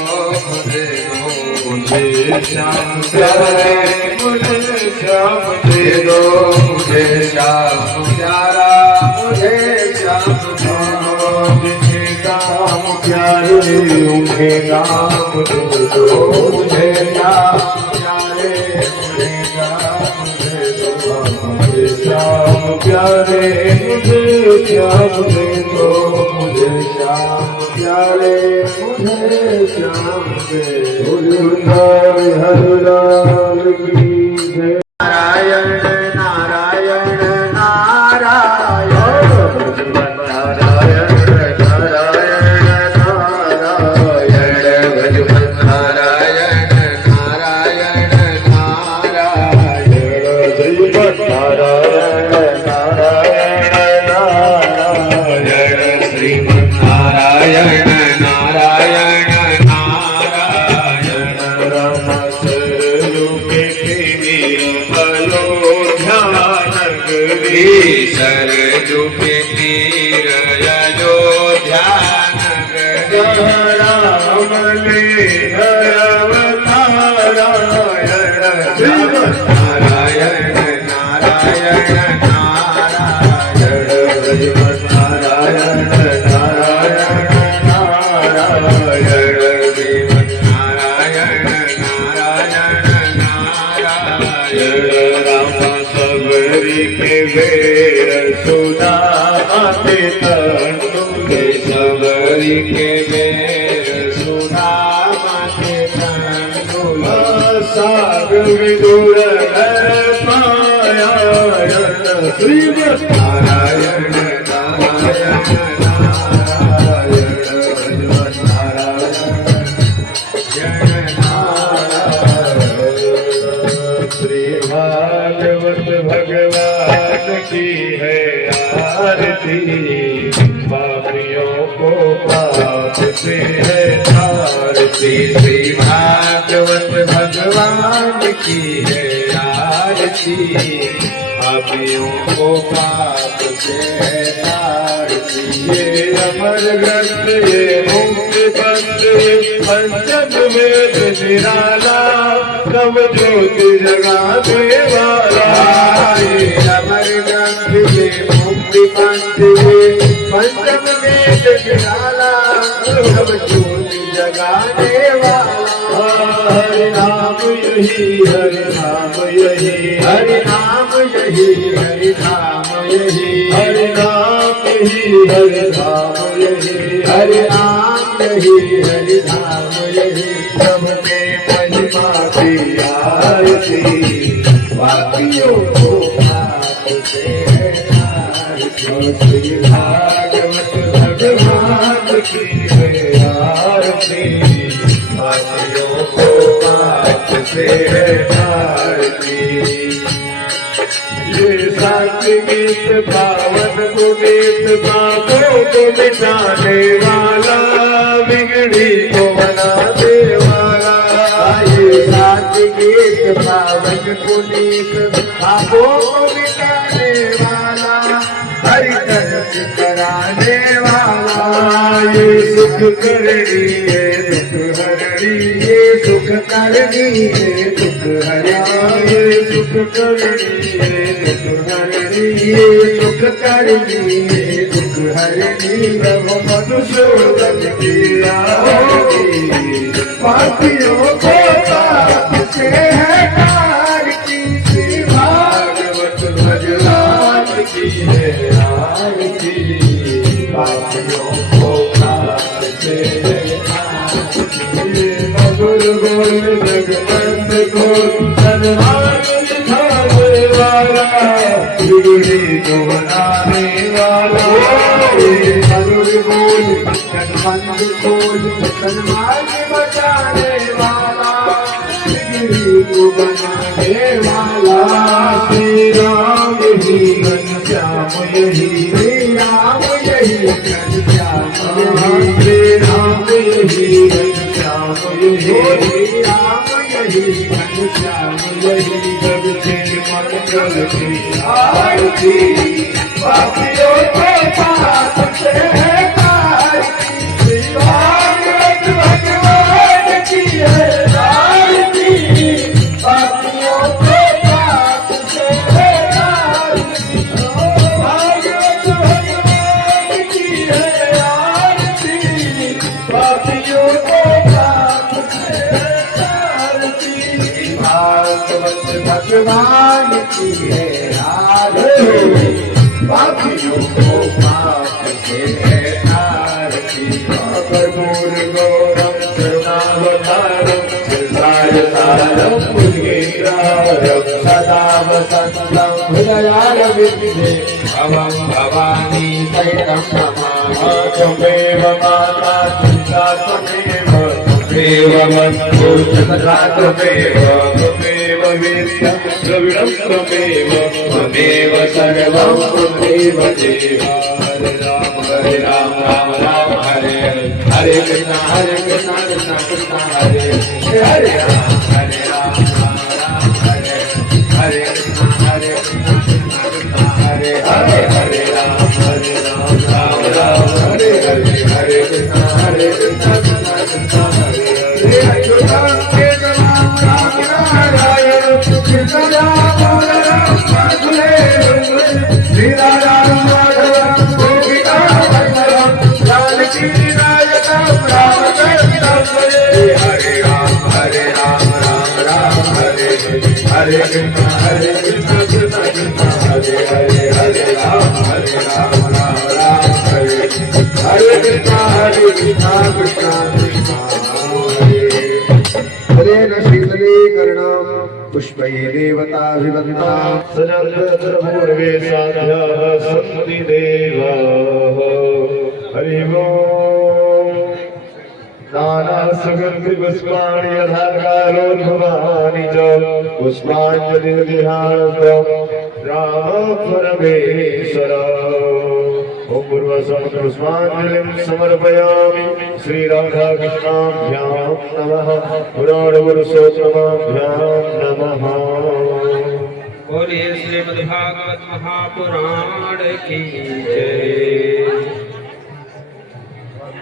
दे दो, मुझे श्याम प्यारे मुझे श्याम दे दो, मुझे श्याम प्यारा मुझे श्याम दे दो। जिन्हें नाम प्यारे उन्हें नाम दे दो, मुझे श्याम प्यारे उन्हें नाम दे दो, मुझे श्याम प्यारे मुझे श्याम दे दो, मुझे श्याम प्यारे मुझे श्याम दे दो। हर राम की जय। नारायण नारायण नारायण नारायण नारायण नारायण भजमन नारायण नारायण नारायण श्रीमन नारायण नारायण नारायण श्रीमन नारायण नारायण नारायण राम स्वरूपे सरजुपे तीर अयोध्या नगरी, राम ने अवतारायण नारायण नारायण नारायण भजमन नारायण नारायण नारायण श्रीमन नारायण नारायण नारायण राम के बेर सुदामा के तंडुल सबरी के बेर सुदामा के तंडुल सागर विदुर घर पाया श्रीमद् नारायण नारायण नारायण श्री भागवत भगवान की है आरती पापियों को पाप से है तारती श्री भागवत भगवान की है आरती पापियों को पाप से है तारती ये अमर ग्रंथ ये मुक्ति बंद पंचम वेद निराला नव ज्योति जगाने वाला ये अमर ग्रंथ ये मुक्ति पंथ ये पंचम वेद निराला नव ज्योति जगाने वाला हरि नाम यही हरि नाम यही हरि नाम यही हरि नाम यही हरि नाम यही हरि नाम यही हरि नाम यही हरि नाम यही सबके महिमा की आरती पापियों को पाप से श्री भागवत भगवान की है आरती पापियों को पाप से तारती ये सात्विक गीत पावन पुनीत पापों को मिटाने वाला बिगड़ी को बनाने वाला ये सात्विक गीत पावन पुनीत पापों को मिटाने वाला हरि दर्श कराने वाला ये सुख करनी है दुख हरणी ये सुख करनी है दुख हरणी ये सुख करनी है दुख हरणी ये सुख करनी है दुख हरणी नव मधुसूदन की आरती पापियों को पाप से है तार की श्री भागवत भगवान की है आरती पापियों को पाप से है गुरु गोल जगवंत को सन्मान दिखाने वाला बिगड़ी को बनाने वाला गुरु गोल जगवंत को सन्मान बचाने वाला बिगड़ी को बनाने वाला श्री राम यही घनश्याम यही श्री राम यही घनश्याम यही श्री राम यही घनश्याम यही राम यही घनश्याम यही जगते मंगल की आरती पापियों को पाप से है तारती श्री भागवत भगवान की है आरती पापियों को पाप से है तारती भागवत भगवान की है आरती पापियों को पाप से है तारती भागवत भगवान की है आरती पापियों को पाप से है तारती कर्पूर गौरम करुणावतारम सिद्धाय सारम पुण्येन्द्रारम सदा वसन्तं हृदयारविन्दे भवं भवानी सहितं नमामि त्वमेव माता पिता त्वमेव बन्धु सखा त्वमेव वेद्यं द्रविणं त्वमेव सर्वं त्वमेव देवा हरे राम राम राम हरे हरे कृष्ण कृष्ण कृष्ण हरे हरे राम राम राम हरे हरे कृष्ण कृष्ण कृष्ण हरे हरे हरे राम राम राम हरे हरे हरे कृष्ण कृष्ण कृष्ण हरे हरे अच्युतं केशवं राम नारायणं कृष्णं राम श्री राम माधवं गोपिका वल्लभं जानकी नायकं रामचरितं भजे हरे राम राम राम हरे हरे कृष्ण कृष्ण कृष्ण हरे कृष्णा कृष्णा कृष्णा हरे न शीतलीकरणं पुष्पै देवताभिवन्दना सजन्तपूर्वे साध्याः सन्ति देवाः हरि ओम् नानासुगन्धिपुष्पाणि यथाकारोद्भवानि च पुष्पाञ्जलिर्विहारम् राम परमेश्वर ॐ पूर्वसमपुष्पाञ्जलिं समर्पयामि श्रीराधाकृष्णाभ्यां नमः पुराणपुरुषोत्तमाभ्यां नमः। बोलिए श्रीमद्भागवत महापुराण की जय।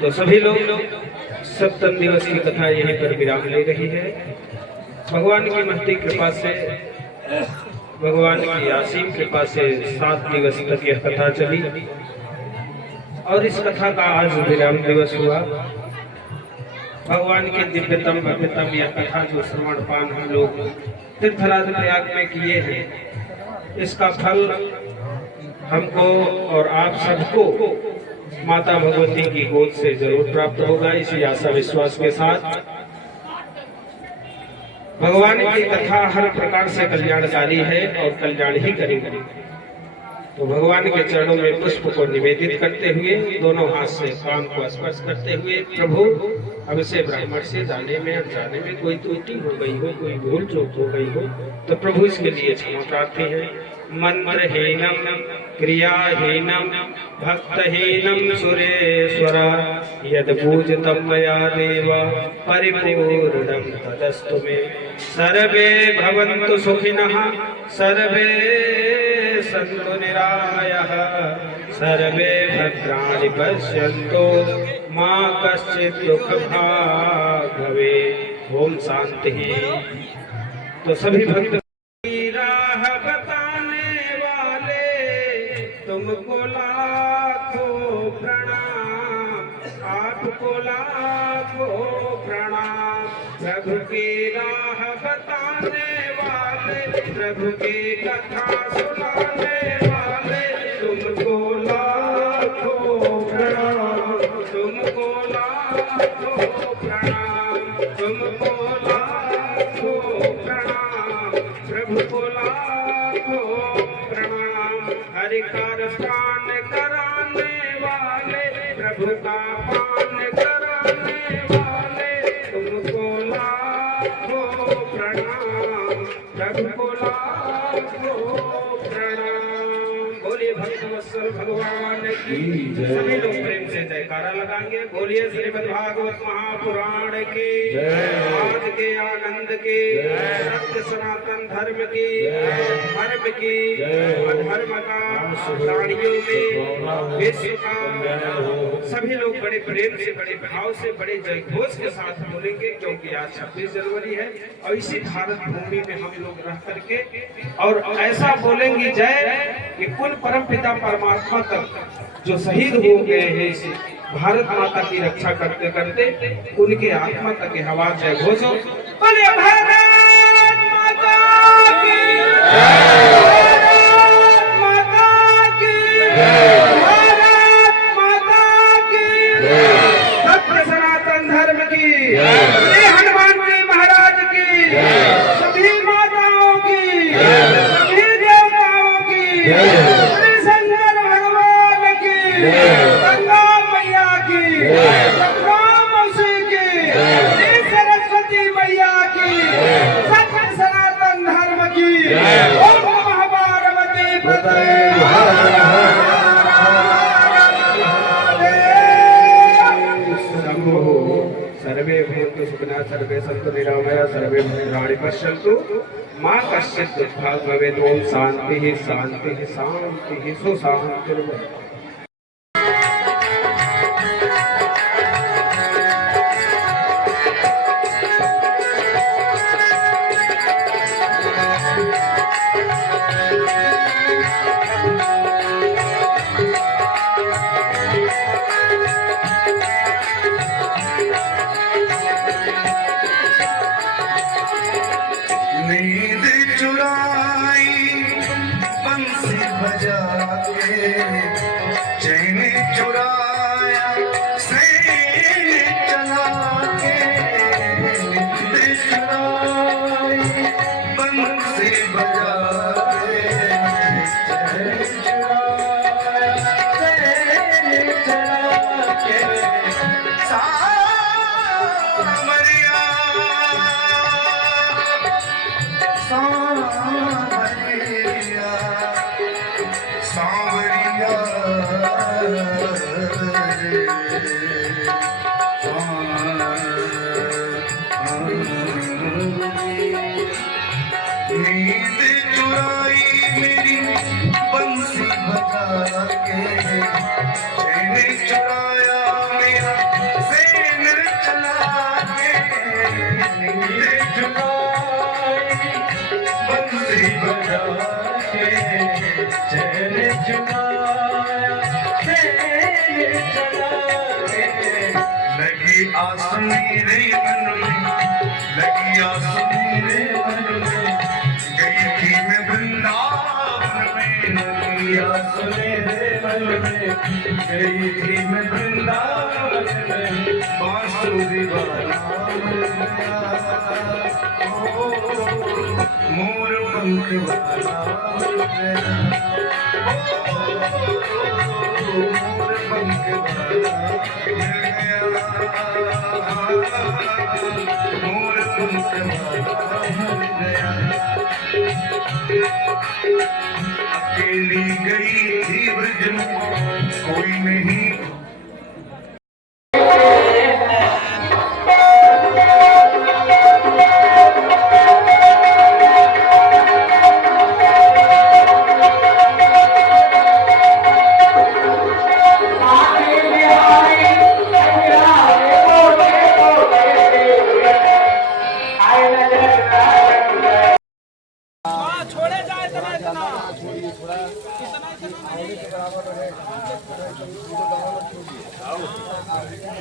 तो सभी लोग सप्तम दिवस की कथा यहीं पर विराम ले रही है। भगवान की महती कृपा से, भगवान की असीम कृपा से 7 दिवस तक यह कथा चली और इस कथा का आज विराम दिवस हुआ। भगवान के दिव्यतम भव्यतम यह कथा जो श्रवण पान हम लोग तीर्थराज प्रयाग में किए हैं, इसका फल हमको और आप सबको माता भगवती की गोद से जरूर प्राप्त होगा। इसी आशा विश्वास के साथ भगवान की कथा हर प्रकार से कल्याणकारी है और कल्याण ही करेगी। तो भगवान के चरणों में पुष्प को निवेदित करते हुए दोनों हाथ से कान को स्पर्श करते हुए, प्रभु हमसे ब्राह्मण से जाने में अनजाने में कोई त्रुटि हो गई हो, कोई भूल चूक हो गई हो, तो प्रभु इसके लिए क्षमा प्रार्थी है। मंत्रहीनम क्रियाहीनम भक्तहीनम सुरेश्वर यद पूजितं मया देव परिपूर्णं तदस्तु मे। सर्वे भवन्तु सुखिनः सर्वे सन्तु निरामयाः सर्वे भद्राणि पश्यन्तु मा कश्चित् दुःखभाग् भवेत्। ओम शांति। तो सभी भक्त राह बताने वाले तुमको लाखों प्रणाम, आपको लाखों प्रणाम। प्रभु की राह बताने वाले, प्रभु की कथा सुनाने वाले तुमको लाखों प्रणाम, तुमको लाखों प्रणाम, तुमको लाखों प्रणाम, प्रभु को लाखों प्रणाम। हरि का पान कराने वाले, प्रभु का पान कराने वाले तुमको लाखों प्रणाम, प्रभु को लाखों प्रणाम। बोलिए भक्तवत्सल भगवान की सभी लोग प्रेम से जयकारा लगाएंगे। बोलिए श्रीमद् भागवत महापुराण की आज के आनंद की, सत्य सनातन धर्म की, धर्म की, अधर्म का, प्राणियों में, विश्व का। सभी लोग बड़े प्रेम से, बड़े भाव से, बड़े जयघोष के साथ बोलेंगे, क्योंकि आज 26 जनवरी है और इसी भारत भूमि में हम लोग रह करके और ऐसा बोलेंगे जय कि कुल परम पिता परमात्मा तक जो शहीद हो गए हैं इस भारत माता की रक्षा करते करते, उनके आत्मा तक हवा जय घोष हो। बोले भारत माता की सत्य सनातन धर्म की, हनुमान जी महाराज की, सभी माताओं की, सभी देवताओं की, श्री शंकर भगवान की, गंगा मैया की, गंगा मौसी की, श्री सरस्वती मैया की, सत्य सनातन धर्म की। ओम नमः पार्वती पते। सर्वे भवन्तु सुखिनः सर्वे सन्तु निरामयाः सर्वे भद्राणि पश्यन्तु मा कश्चित् दुःखभाग् भवेत्। ओम शान्तिः शान्तिः शान्तिः सुशान्तिर्भवतु। नींद चुराई बंसी बजा के, चैन चुराया से सांवरिया नींद चुराई मेरी बंसी बजा के, चैन चुराया मेरा ज़ेन चला के, नींद चुराई बंसी बजा के, चैन चुराया ज़ेन चला के। लगी आस मेरे मन में, लगी आस मेरे मन में, गई थी मैं वृंदावन में, लगी आस मेरे मन में, गई थी मैं वृंदावन में, बांसुरी वाला ओ मोर पंख वाला मेरा, मोर पंख वाला मेरा, मोर पंख वाला मेरा। अकेली गई थी ब्रज में, कोई नहीं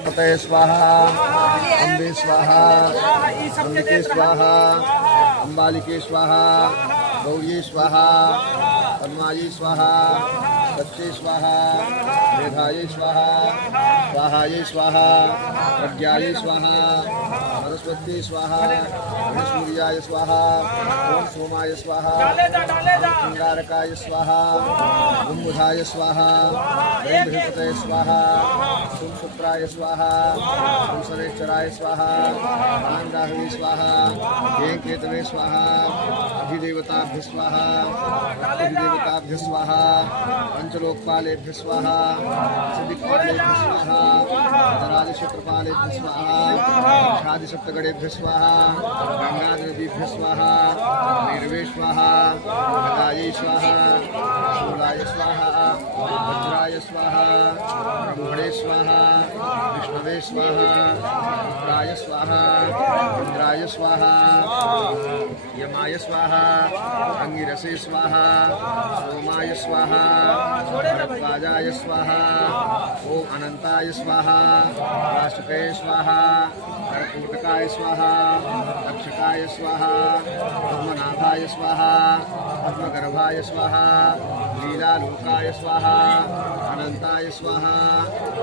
पते स्वाहा, अम्बे स्वाहा, अम्बिके स्वाहा, अम्बालिके स्वाहा, गौरी स्वाहा, पद्माजी स्वाहा, सच्चे स्वाहा, मेधाये स्वाहा, स्वाहाये स्वाहा, प्रज्ञाये स्वाहा, सरस्वती स्वाहा, सूर्याय स्वाहा, ओम सोमाय स्वाहा, अंगारकाय स्वाहा, कुंभधाय स्वाहा, बृहस्पतये स्वाहा, सुमशुक्राय स्वाहा, शनेश्वराय स्वाहा, रांगाहवे स्वाहा, केतवे स्वाहा, अधिदेवताभ्य स्वाहा, अधिदेवताभ्य स्वाहा, पंचलोकपालेभ्य स्वाहा, सदिक्पालेभ्य स्वाहा, उत्तरादिक्षेत्रपालेभ्य स्वाहा, दक्षादिसप्तगणेभ्य स्वाहा, गंगादेवीभ्य स्वाहा, नीरवे स्वाहा, भगायै स्वाहा, शूलाय स्वाहा, भद्राय स्वाहा, ब्रह्मणे स्वाहा, विष्णवे स्वाहा, रुद्राय स्वाहा, इंद्राय स्वाहा, यमाय स्वाहा, अंगिरसे स्वाहा, सोमाय स्वाहा, भरद्वाजाय स्वाहा, ओम अनंताय स्वाहा, राष्ट्रके स्वाहा, कर्पूटकाय स्वाहा, तक्षकाय स्वाहा, पद्मनाभाय स्वाहा, पद्मगर्भाय स्वाहा, लीलालोकाय स्वाहा, अनंताय स्वाहा,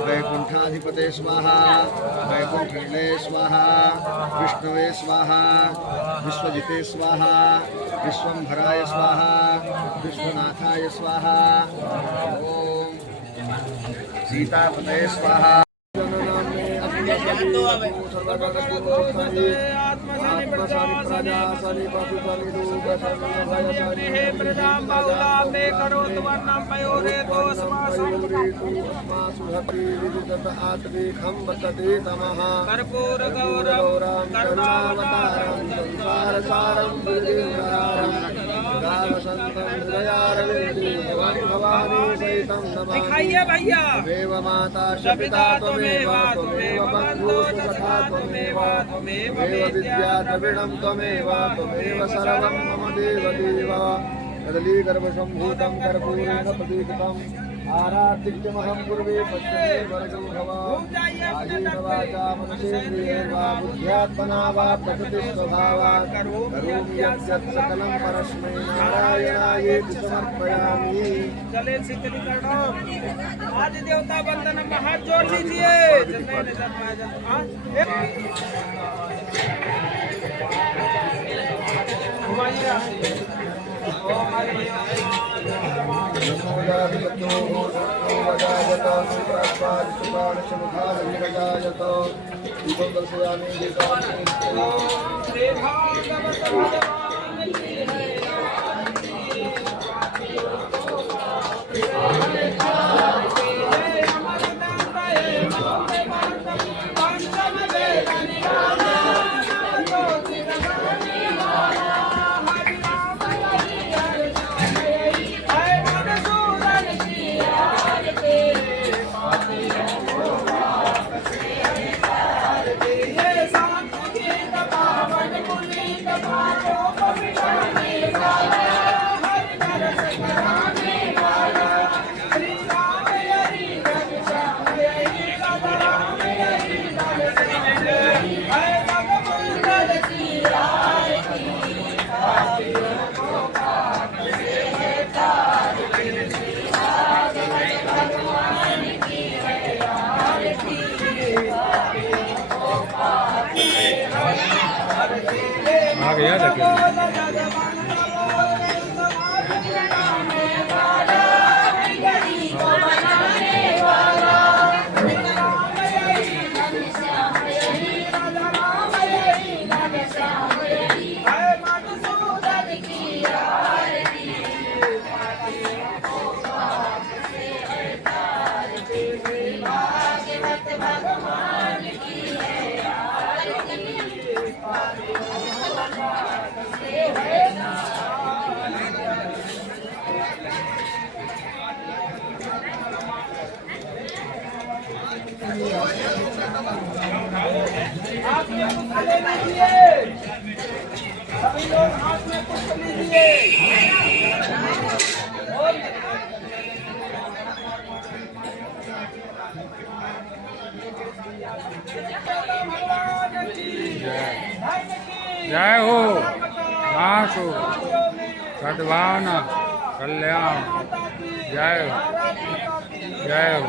वैकुंठाधिपते स्वाहा, वैकुंठिले स्वाहा, विष्णवे स्वाहा, विश्वजिते स्वाहा, विश्वंभराय स्वाहा, विश्वनाथाय स्वाहा, ओम सीतापते स्वाहा। कर्पूर गौरम करुणावतारम दिखाइए भैया देव माता सविता त्वमेव त्वमेव बन्धु सखा त्वमेव त्वमेव विद्या द्रविणं त्वमेव त्वमेव सर्वं मम देव देव कदलीगर्भसम्भूतं कर्पूरेण प्रदीपितम् आराधिक्यमहं पूर्वे पश्चिमे वर्गो भव आयेन वाचा मनसेन्द्रियैर्वा बुद्ध्यात्मना वा प्रकृति स्वभावात् करोमि यत् सकलं परस्मै नारायणायेति समर्पयामि। चले शीतलीकरणम आदि देवता वंदन में हाथ जोड़ लीजिए। किया था सभी लोग हाथ में पुष्प लीजिए। जय हो माँ को सद्भावना कल्याण जय हो जय हो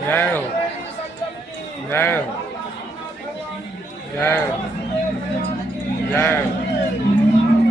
जय हो जय हो जय हो जय हो